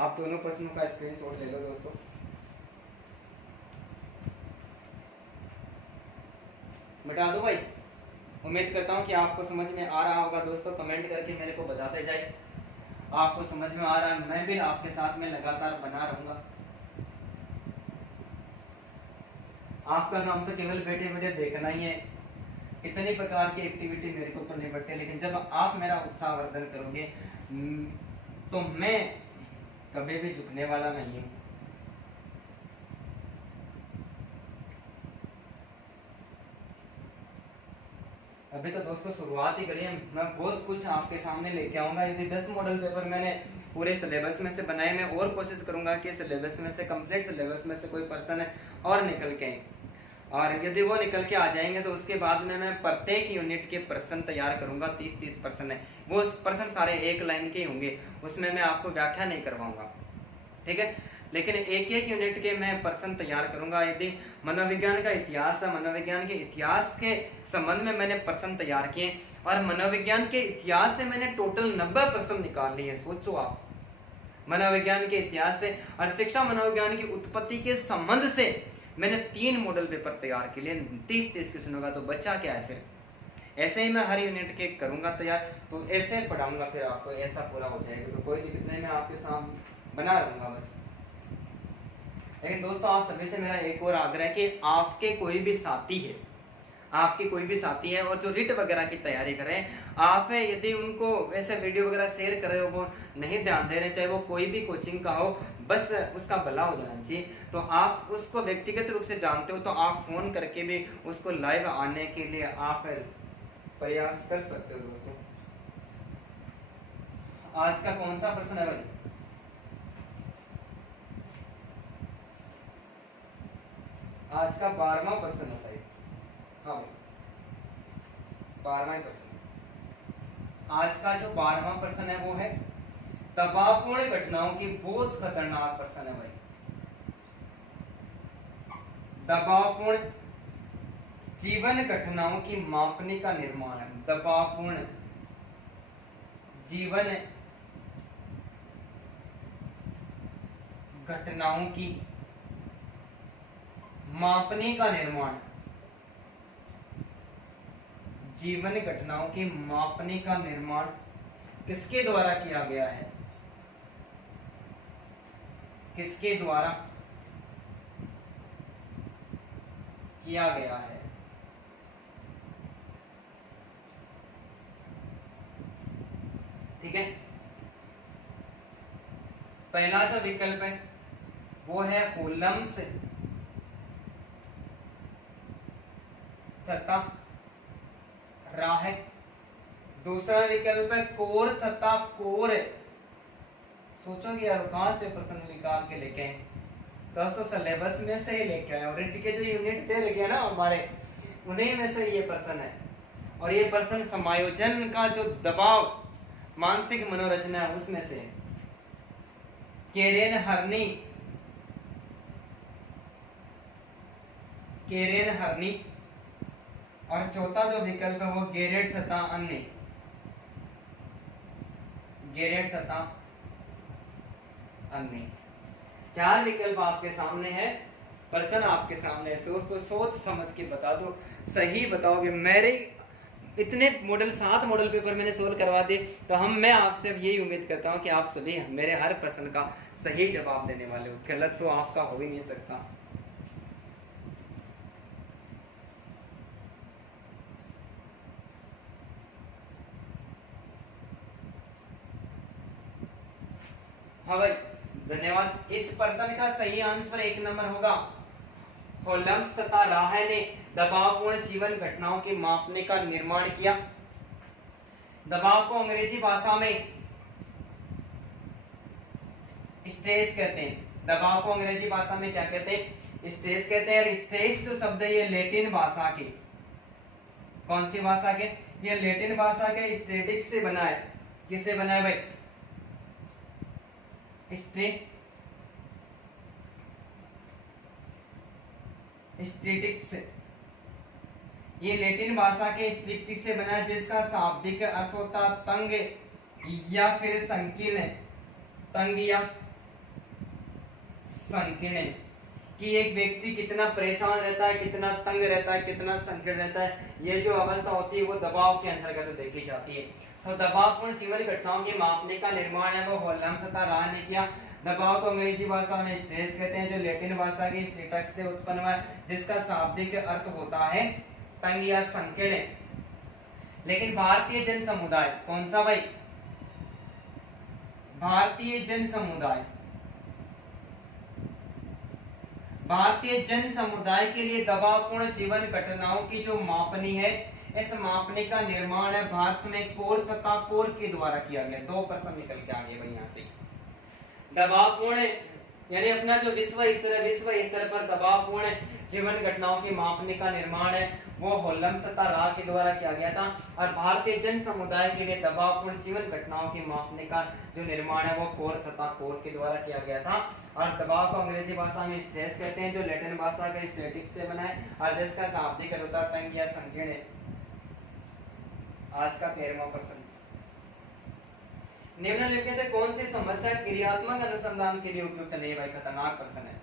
आप दोनों प्रश्नों का स्क्रीनशॉट ले लो दोस्तों। बता दो भाई। उम्मीद करता हूँ कि आपको समझ में आ रहा होगा दोस्तों, कमेंट करके मेरे को बताते जाए आपको समझ में आ रहा है। मैं भी आपके साथ में लगातार बना रहूंगा। आपका काम तो केवल बैठे बैठे देखना ही है, इतनी प्रकार की एक्टिविटी मेरे को करनी पड़ती है, लेकिन जब आप मेरा उत्साहवर्धन करोगे तो मैं कभी भी झुकने वाला नहीं हूं। अभी तो दोस्तों शुरुआत ही करिए, मैं बहुत कुछ आपके सामने लेके आऊंगा। यदि 10 मॉडल पेपर मैंने पूरे सिलेबस में से बनाए, मैं और कोशिश करूंगा कि सिलेबस में से, कंप्लीट सिलेबस में से कोई पर्सन है और निकल के, और यदि वो निकल के आ जाएंगे तो उसके बाद में मैं प्रत्येक यूनिट के प्रश्न तैयार करूंगा। 30-30 प्रश्न है, वो प्रश्न सारे एक लाइन के होंगे, उसमें मैं आपको व्याख्या नहीं करवाऊंगा, ठीक है, लेकिन एक एक यूनिट के मैं प्रश्न तैयार करूंगा। यदि मनोविज्ञान का इतिहास है, मनोविज्ञान के इतिहास के संबंध में मैंने प्रश्न तैयार किए और मनोविज्ञान के इतिहास से मैंने टोटल 90 प्रश्न निकाल लिए। सोचो आप, मनोविज्ञान के इतिहास से और शिक्षा मनोविज्ञान की उत्पत्ति के संबंध से मैंने 3 मॉडल पेपर तैयार के लिए 30-30 क्वेश्चन होगा, तो बचा क्या है? फिर ऐसे ही मैं हर यूनिट के करूंगा तैयार, तो ऐसे पढ़ाऊंगा, फिर आपको ऐसा पूरा हो जाएगा, तो कोई दिक्कत नहीं, मैं आपके सामने बना रहूंगा बस। लेकिन दोस्तों आप सभी से मेरा एक और आग्रह है कि आपके कोई भी साथी है, आपके कोई भी साथी है और जो रिट वगैरह की तैयारी कर रहे हैं, आप यदि उनको ऐसे वीडियो वगैरह शेयर कर रहे हो, वो नहीं ध्यान दे रहे, चाहे वो कोई भी कोचिंग का हो, बस उसका भला हो जाना चाहिए, तो आप उसको व्यक्तिगत रूप से जानते हो तो आप फोन करके भी उसको लाइव आने के लिए आप प्रयास कर सकते हो। दोस्तों आज का कौन सा प्रश्न है भाई? आज का 12वां प्रश्न है शायद, हाँ भाई 12वां प्रश्न। आज का जो 12वां प्रश्न है वो है दबावपूर्ण घटनाओं की, बहुत खतरनाक प्रश्न है भाई। दबावपूर्ण जीवन घटनाओं की मापनी का निर्माण है। दबावपूर्ण जीवन घटनाओं की मापने का निर्माण, जीवन घटनाओं के मापने का निर्माण किसके द्वारा किया गया है? किसके द्वारा किया गया है? ठीक है, पहला जो विकल्प है वो है कूलम्स तथा राहत। दूसरा विकल्प है कोर तथा कोर। सोचो कि यार कहां से प्रश्न निकाल के लेके आए? दोस्तों सिलेबस में से ही लेके आए, और के जो यूनिट दे रखे हैं ना हमारे, उन्हीं में से ये प्रश्न है। और ये प्रश्न समायोजन का जो दबाव, मानसिक मनोरचना है उसमें से। केरेन हरनी, केरेन हरनी। और चौथा जो विकल्प है वो गेरेट तथा अन्य, गेरेट तथा अन्य। चार विकल्प आपके सामने है, प्रश्न आपके सामने है। तो सोच समझ के बता दो, सही बताओगे। मेरे इतने मॉडल 7 मॉडल पेपर मैंने सोल्व करवा दिए, तो मैं आपसे अब यही उम्मीद करता हूँ कि आप सभी मेरे हर प्रश्न का सही जवाब देने वाले हो। गलत तो आपका हो ही नहीं सकता। हाँ भाई, धन्यवाद। इस प्रश्न का सही आंसर 1 नंबर होगा। होल्मस तथा राहे ने दबावपूर्ण जीवन घटनाओं के मापने का निर्माण किया। दबाव को अंग्रेजी भाषा में स्ट्रेस कहते हैं। दबाव को अंग्रेजी भाषा में क्या कहते हैं? स्ट्रेस कहते हैं। स्ट्रेस जो शब्द है ये लैटिन भाषा के, कौन सी भाषा के? ये लैटिन भाषा के स्टैटिक्स से बना है। किससे बना है भाई? स्टैटिक्स। ये लैटिन भाषा के स्टैटिक्स से बना है, जिसका शाब्दिक अर्थ होता तंग या फिर संकीर्ण। तंग या संकीर्ण, कि एक व्यक्ति कितना परेशान रहता है, कितना तंग रहता है, कितना संकीर्ण रहता है, ये जो अवस्था होती है वो दबाव के अंतर्गत देखी जाती है। तो दबावपूर्ण जीवन घटनाओं के मापने का निर्माण है वो होल्मस तथा राह ने किया। दबाव को अंग्रेजी भाषा में स्ट्रेस कहते हैं, जो लैटिन भाषा की स्टैटिक्स से उत्पन्न हुआ, जिसका शाब्दिक अर्थ होता है तंग या संकीर्ण। लेकिन भारतीय जन समुदाय, कौन सा भाई? भारतीय जन समुदाय, भारतीय जन समुदाय के लिए दबावपूर्ण जीवन घटनाओं की जो मापनी है, इस मापने का निर्माण है भारत में कोर तथा कोर के द्वारा किया गया। 2 प्रश्न निकल के आ गए भाई यहाँ से। दबावपूर्ण यानी अपना जो विश्व स्तर है, विश्व स्तर पर दबावपूर्ण जीवन घटनाओं की मापने का निर्माण है वो होल्मस तथा राह के द्वारा किया गया था। और भारतीय जन समुदाय के लिए दबावपूर्ण जीवन घटनाओं की मापने का जो निर्माण है वो कोर तथा कोर के द्वारा किया गया था। और दबाव को अंग्रेजी भाषा में स्ट्रेस कहते हैं, जो लैटिन भाषा के स्टैटिक्स से बना है और जिसका शाब्दिक अर्थ होता है तंग या संकीर्ण है। आज का 13वां प्रश्न, निम्नलिखित में कौन सी समस्या क्रियात्मक अनुसंधान के लिए उपयुक्त नहीं? भाई खतरनाक प्रश्न है,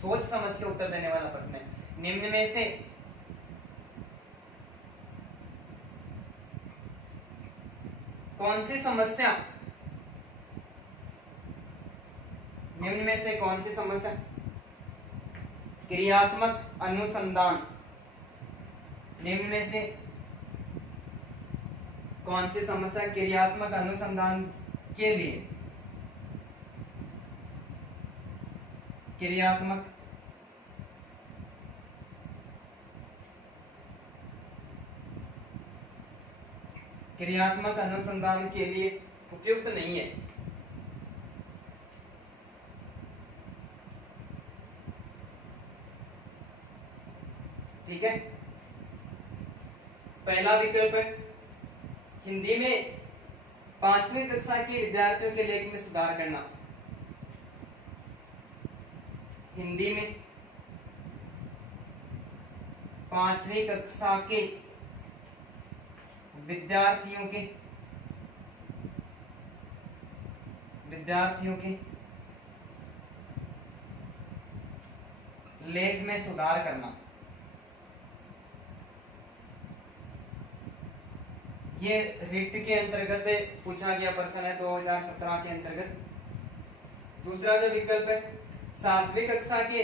सोच समझ के उत्तर देने वाला प्रश्न है। निम्न में से कौन सी समस्या, निम्न में से कौन सी समस्या क्रियात्मक अनुसंधान, निम्न में से कौन सी समस्या क्रियात्मक अनुसंधान के लिए, क्रियात्मक क्रियात्मक अनुसंधान के लिए उपयुक्त नहीं है? ठीक है, पहला विकल्प है हिंदी में 5वीं कक्षा के विद्यार्थियों के लेख में सुधार करना। हिंदी में 5वीं कक्षा के विद्यार्थियों के लेख में सुधार करना। ये रिट के अंतर्गत पूछा गया प्रश्न है 2017 के अंतर्गत। दूसरा जो विकल्प है 7वीं कक्षा के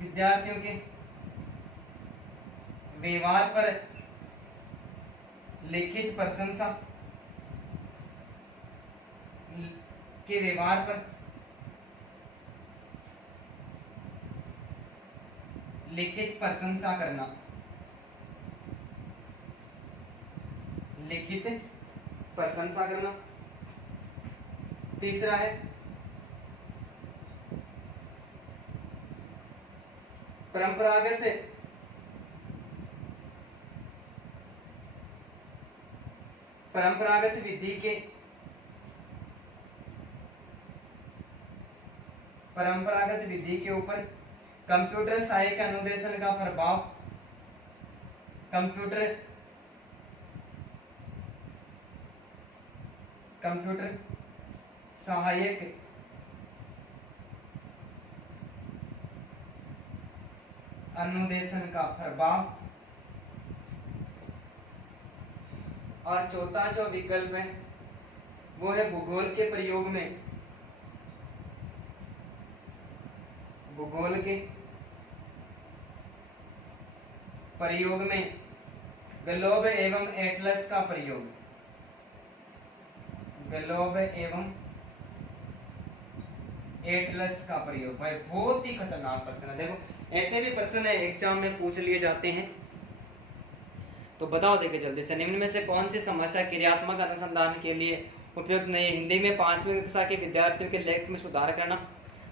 विद्यार्थियों के व्यवहार पर लिखित प्रशंसा के व्यवहार पर लिखित प्रशंसा करना, लिखित प्रशंसा करना। तीसरा है परंपरागत परंपरागत विधि के परंपरागत विधि के ऊपर कंप्यूटर सहायक अनुदेशन का प्रभाव, कंप्यूटर सहायक अनुदेशन का प्रभाव। और चौथा जो विकल्प है वो है भूगोल के प्रयोग में, भूगोल के प्रयोग में ग्लोब एवं एटलस का प्रयोग, ग्लोब एवं एटलस का प्रयोग। भाई बहुत ही खतरनाक प्रश्न है, देखो ऐसे भी प्रश्न है एग्जाम में पूछ लिए जाते हैं। तो बताओ देखिए जल्दी से, निम्न में से कौन सी समस्या क्रियात्मक अनुसंधान के लिए उपयुक्त नहीं है? हिंदी में 5वीं कक्षा के विद्यार्थियों के लेख में सुधार करना,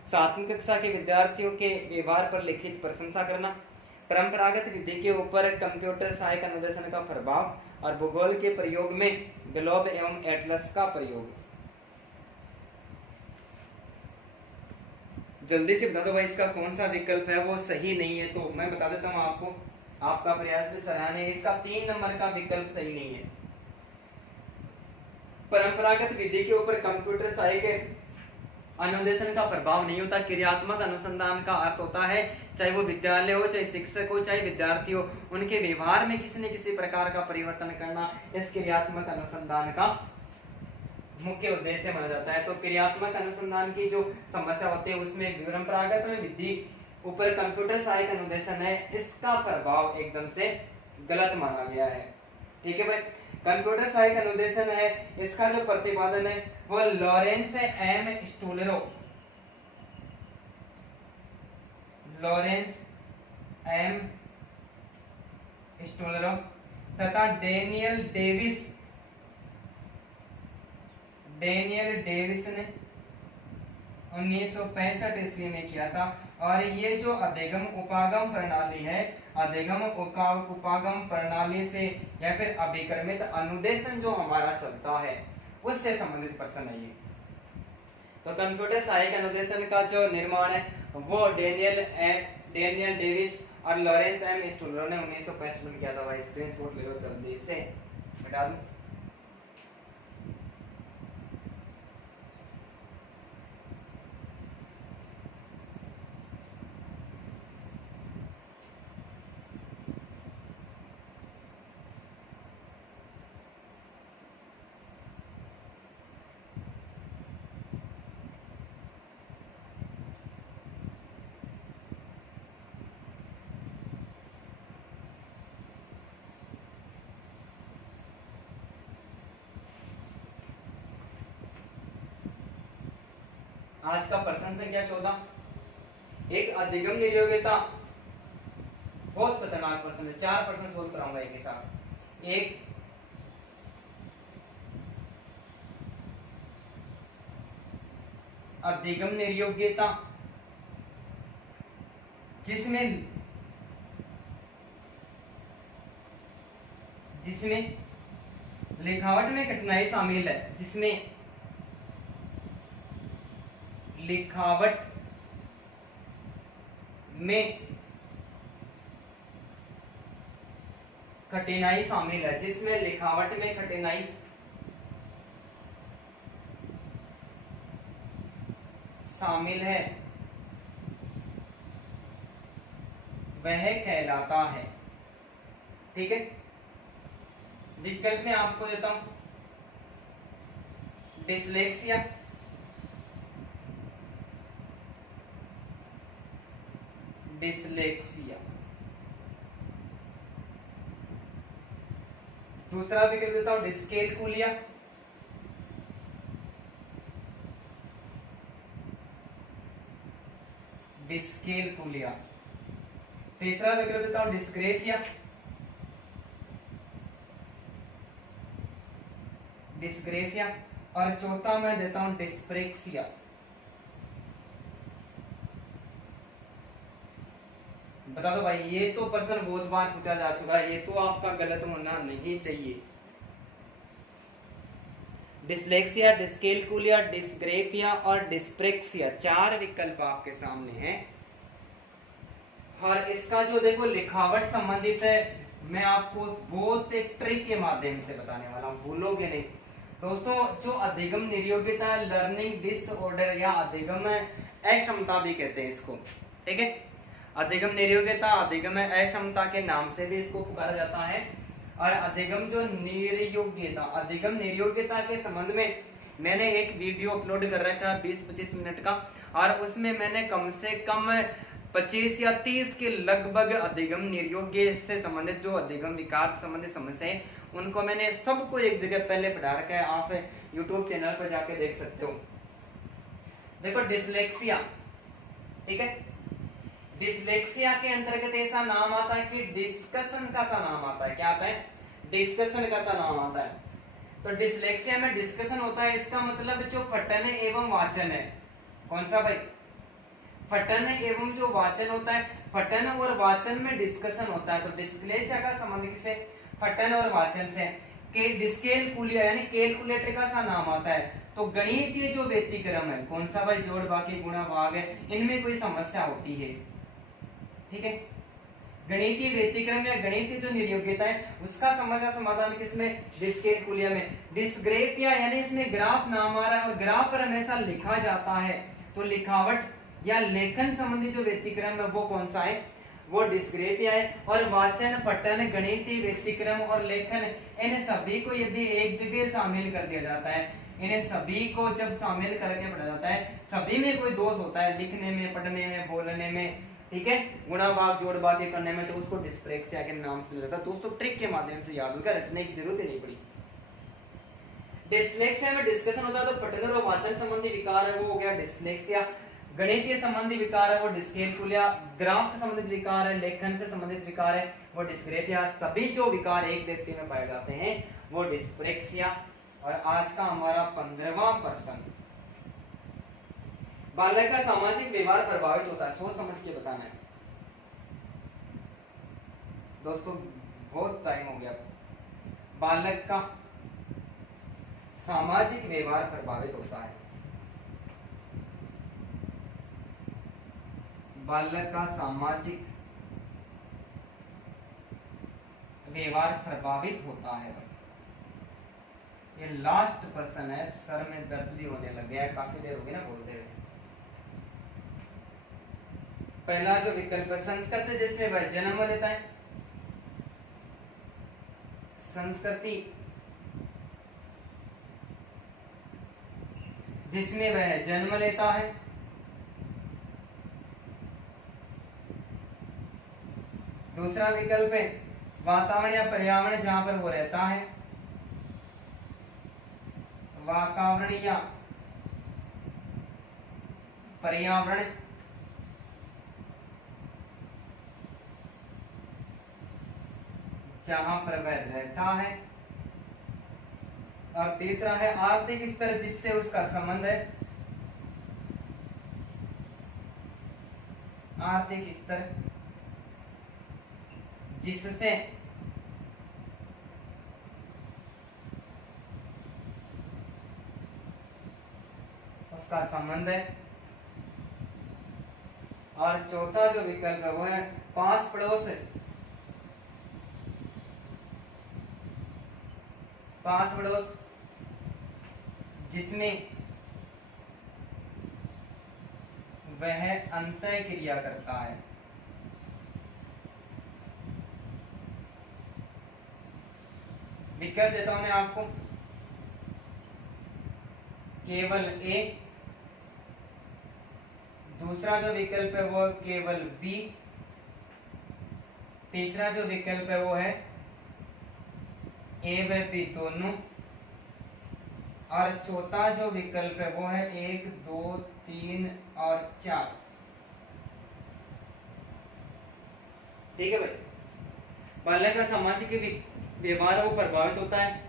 7वीं कक्षा के विद्यार्थियों के व्यवहार पर लिखित प्रशंसा करना, परंपरागत विधि के ऊपर कंप्यूटर सहायक अनुदेशन का प्रभाव, और भूगोल के प्रयोग में ग्लोब एवं एटलस का प्रयोग। जल्दी से बता दो भाई इसका कौन सा विकल्प है वो सही नहीं है। तो मैं बता देता हूं आपको, आपका प्रयास भी सराहनीय है। इसका 3 नंबर का विकल्प सही नहीं है। परंपरागत विधि के ऊपर कंप्यूटर सहायक अनुदेशन का प्रभाव नहीं होता। क्रियात्मक अनुसंधान का अर्थ होता है चाहे वो विद्यालय हो, चाहे शिक्षक हो, चाहे विद्यार्थी हो, उनके व्यवहार में किसी न किसी प्रकार का परिवर्तन करना इस क्रियात्मक अनुसंधान का मुख्य उद्देश्य माना जाता है। तो क्रियात्मक अनुसंधान की जो समस्या होती है उसमें परंपरागत विधि ऊपर कंप्यूटर सहायक अनुदेशन है, इसका प्रभाव एकदम से गलत माना गया है। ठीक है भाई, कंप्यूटर सहायक अनुदेशन है, इसका जो प्रतिपादन है वो लॉरेंस एम स्टूलरो, लॉरेंस एम स्टूलरो तथा डेनियल डेविस ने 1965 ईस्वी में किया था। और ये जो अधिगम उपागम प्रणाली है, अधिगम उपागम प्रणाली से या फिर अभिक्रमित अनुदेशन जो हमारा चलता है उससे संबंधित प्रश्न है ये। तो कंप्यूटर सहायक अनुदेशन का जो निर्माण है वो डेनियल डेविस और लॉरेंस एम स्टूलरो ने 1965 में किया था। भाई स्क्रीनशॉट ले लो जल्दी से, बता दूं। आज का प्रश्न संख्या 14, एक अधिगम नियोग्यता, बहुत खतरनाक प्रश्न है, 4 प्रश्न सोल्व कराऊंगा एक के साथ। एक अधिगम नियोग्यता जिसमें लिखावट में कठिनाई शामिल है, जिसमें लिखावट में कठिनाई शामिल है, जिसमें लिखावट में कठिनाई शामिल है वह कहलाता है। ठीक है, विकल्प में आपको देता हूं डिसलेक्सिया, डिसलेक्सिया। दूसरा विकल्प देता हूं डिस्कैलकुलिया, डिस्कैलकुलिया। तीसरा विकल्प देता हूं डिस्ग्रेफिया, डिस्ग्रेफिया। और चौथा मैं देता हूं डिस्प्रेक्सिया, बता दो भाई, ये तो प्रश्न बहुत बार पूछा जा चुका है, ये तो आपका गलत होना नहीं चाहिए। डिसलेक्सिया, डिस्कैलकुलिया, डिस्ग्रेफिया और डिस्प्रेक्सिया, 4 विकल्प आपके सामने हैं। और इसका जो देखो लिखावट संबंधित है, मैं आपको बहुत एक ट्रिक के माध्यम से बताने वाला हूं, भूलोगे नहीं दोस्तों। जो अधिगम निर्योग्यता, लर्निंग डिसऑर्डर या अधिगम अक्षमता भी कहते हैं इसको, ठीक है। अधिगम निर्योग्यता, अधिगम अक्षमता के नाम से भी इसको पुकारा जाता है। और अधिगम जो निर्योग्यता, अधिगम निर्योग्यता के संबंध में मैंने एक वीडियो अपलोड कर रखा है 20-25 मिनट का, और उसमें मैंने कम से कम 25 या 30 के लगभग अधिगम निर्योग्य से संबंधित जो अधिगम विकार से संबंधित समस्या है उनको मैंने सबको एक जगह पहले पढ़ा रखा है, आप YouTube चैनल पर जाके देख सकते हो। देखो डिसलेक्सिया, ठीक है, डिसलेक्सिया के अंतर्गत ऐसा नाम आता है कि डिस्कशन का सा नाम आता है। क्या आता है? डिस्कशन का सा नाम आता है। तो डिसलेक्सिया में डिस्कशन होता है, इसका मतलब जो पठन एवं वाचन है, कौन सा भाई? पठन एवं जो वाचन होता है, पठन और वाचन में डिस्कशन होता है। तो डिसलेक्सिया का संबंध किससे? पठन और वाचन से। के डिस्कैलकुलिया यानी कैलकुलेटर का सा नाम आता है। तो गणितीय जो व्यतिक्रम है, कौन सा भाई? जोड़, बाकी, गुणा, भाग है, इनमें कोई समस्या होती है, ठीक है। गणितीय व्यतिक्रम या गणितीय जो निर्योग्यता है उसका समस्या समाधान किसमें? डिस्कैलकुलिया में। डिस्ग्रेफिया यानी इसमें ग्राफ नाम आ रहा है और ग्राफ पर हमेशा लिखा जाता है, तो लिखावट या लेखन संबंधी जो व्यतिक्रम है वो कौन सा है? वो डिस्ग्रेफिया है। और वाचन, पठन, गणितीय व्यतिक्रम और लेखन, इन सभी को यदि एक जगह शामिल कर दिया जाता है, इन्हें सभी को जब शामिल करके पढ़ा जाता है, सभी में कोई दोष होता है, लिखने में, पढ़ने में, बोलने में, ठीक है, गुणा, भाग, जोड़, बाकी करने में, तो उसको डिस्प्रेक्सिया के नाम से जाता है। दोस्तों ट्रिक के माध्यम से याद होगा, रटने की जरूरत ही नहीं पड़ी। डिसलेक्सिया में डिस्कशन होता है, तो पठन और वाचन संबंधी विकार है वो हो गया डिसलेक्सिया। गणितीय संबंधी विकार है वो डिस्कैलकुलिया। ग्राफ से संबंधित विकार है, लेखन से संबंधित विकार है वो डिस्ग्रेफिया। सभी जो विकार एक व्यक्ति में पाए जाते हैं वो डिस्प्रेक्सिया। और आज का हमारा 15वां प्रश्न, बालक का सामाजिक व्यवहार प्रभावित होता है, सोच समझ के बताना है दोस्तों, बहुत टाइम हो गया। बालक का सामाजिक व्यवहार प्रभावित होता है, बालक का सामाजिक व्यवहार प्रभावित होता है। ये लास्ट प्रश्न है, सर में दर्द भी होने लग गया है, काफी देर हो गई ना बोलते हुए। पहला जो विकल्प है संस्कृति, जिसमें वह जन्म लेता है, संस्कृति जिसमें वह जन्म लेता है। दूसरा विकल्प है वातावरण या पर्यावरण जहां पर वो रहता है, वातावरण या पर्यावरण जहां पर वह रहता है। और तीसरा है आर्थिक स्तर जिससे उसका संबंध है, आर्थिक स्तर जिससे उसका संबंध है। और चौथा जो विकल्प है वो है पास पड़ोस, पास पड़ोस जिसमें वह अंतः क्रिया करता है। विकल्प देता हूं मैं आपको, केवल ए, दूसरा जो विकल्प है वो केवल बी, तीसरा जो विकल्प है वो है ए व बी दोनों, और चौथा जो विकल्प है वो है 1, 2, 3 और 4। ठीक है भाई, बालक का सामाजिक व्यवहार वो प्रभावित होता है।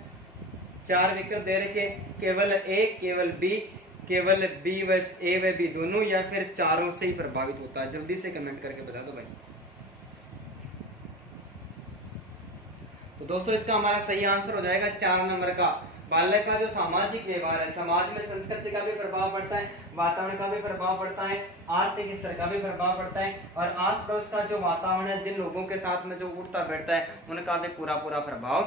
4 विकल्प दे रखे, केवल ए, केवल बी, केवल बी व ए व बी दोनों, या फिर चारों से ही प्रभावित होता है। जल्दी से कमेंट करके बता दो भाई। तो दोस्तों इसका हमारा सही आंसर हो जाएगा 4 नंबर का। बाल्य का जो सामाजिक व्यवहार है, समाज में संस्कृति का भी प्रभाव पड़ता है, वातावरण का भी प्रभाव पड़ता है, आर्थिक स्तर का भी प्रभाव पड़ता है, और आस पड़ोस का जो वातावरण है, जिन लोगों के साथ में जो उठता बैठता है, उनका भी पूरा प्रभाव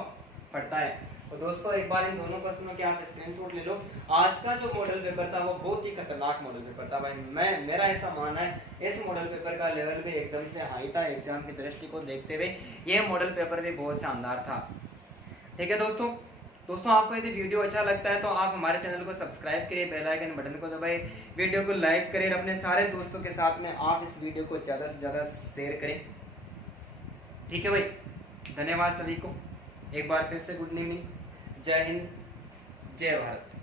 पड़ता है। तो दोस्तों एक बार इन दोनों प्रश्नों के आप स्क्रीनशॉट ले लो। आज का जो मॉडल पेपर था वो बहुत ही खतरनाक मॉडल पेपर था भाई। मेरा ऐसा मानना है इस मॉडल पेपर का लेवल भी एकदम से हाई था। एग्जाम की दृष्टि को देखते हुए ये मॉडल पेपर भी बहुत शानदार था। ठीक है दोस्तों आपको यदि वीडियो अच्छा लगता है तो आप हमारे चैनल को सब्सक्राइब करिए, बेल आइकन बटन को दबाइए, वीडियो को लाइक करिए, अपने सारे दोस्तों के साथ में आप इस वीडियो को ज़्यादा से ज़्यादा शेयर करें। ठीक है भाई, धन्यवाद सभी को। एक बार फिर से गुड इवनिंग, जय हिंद, जय भारत।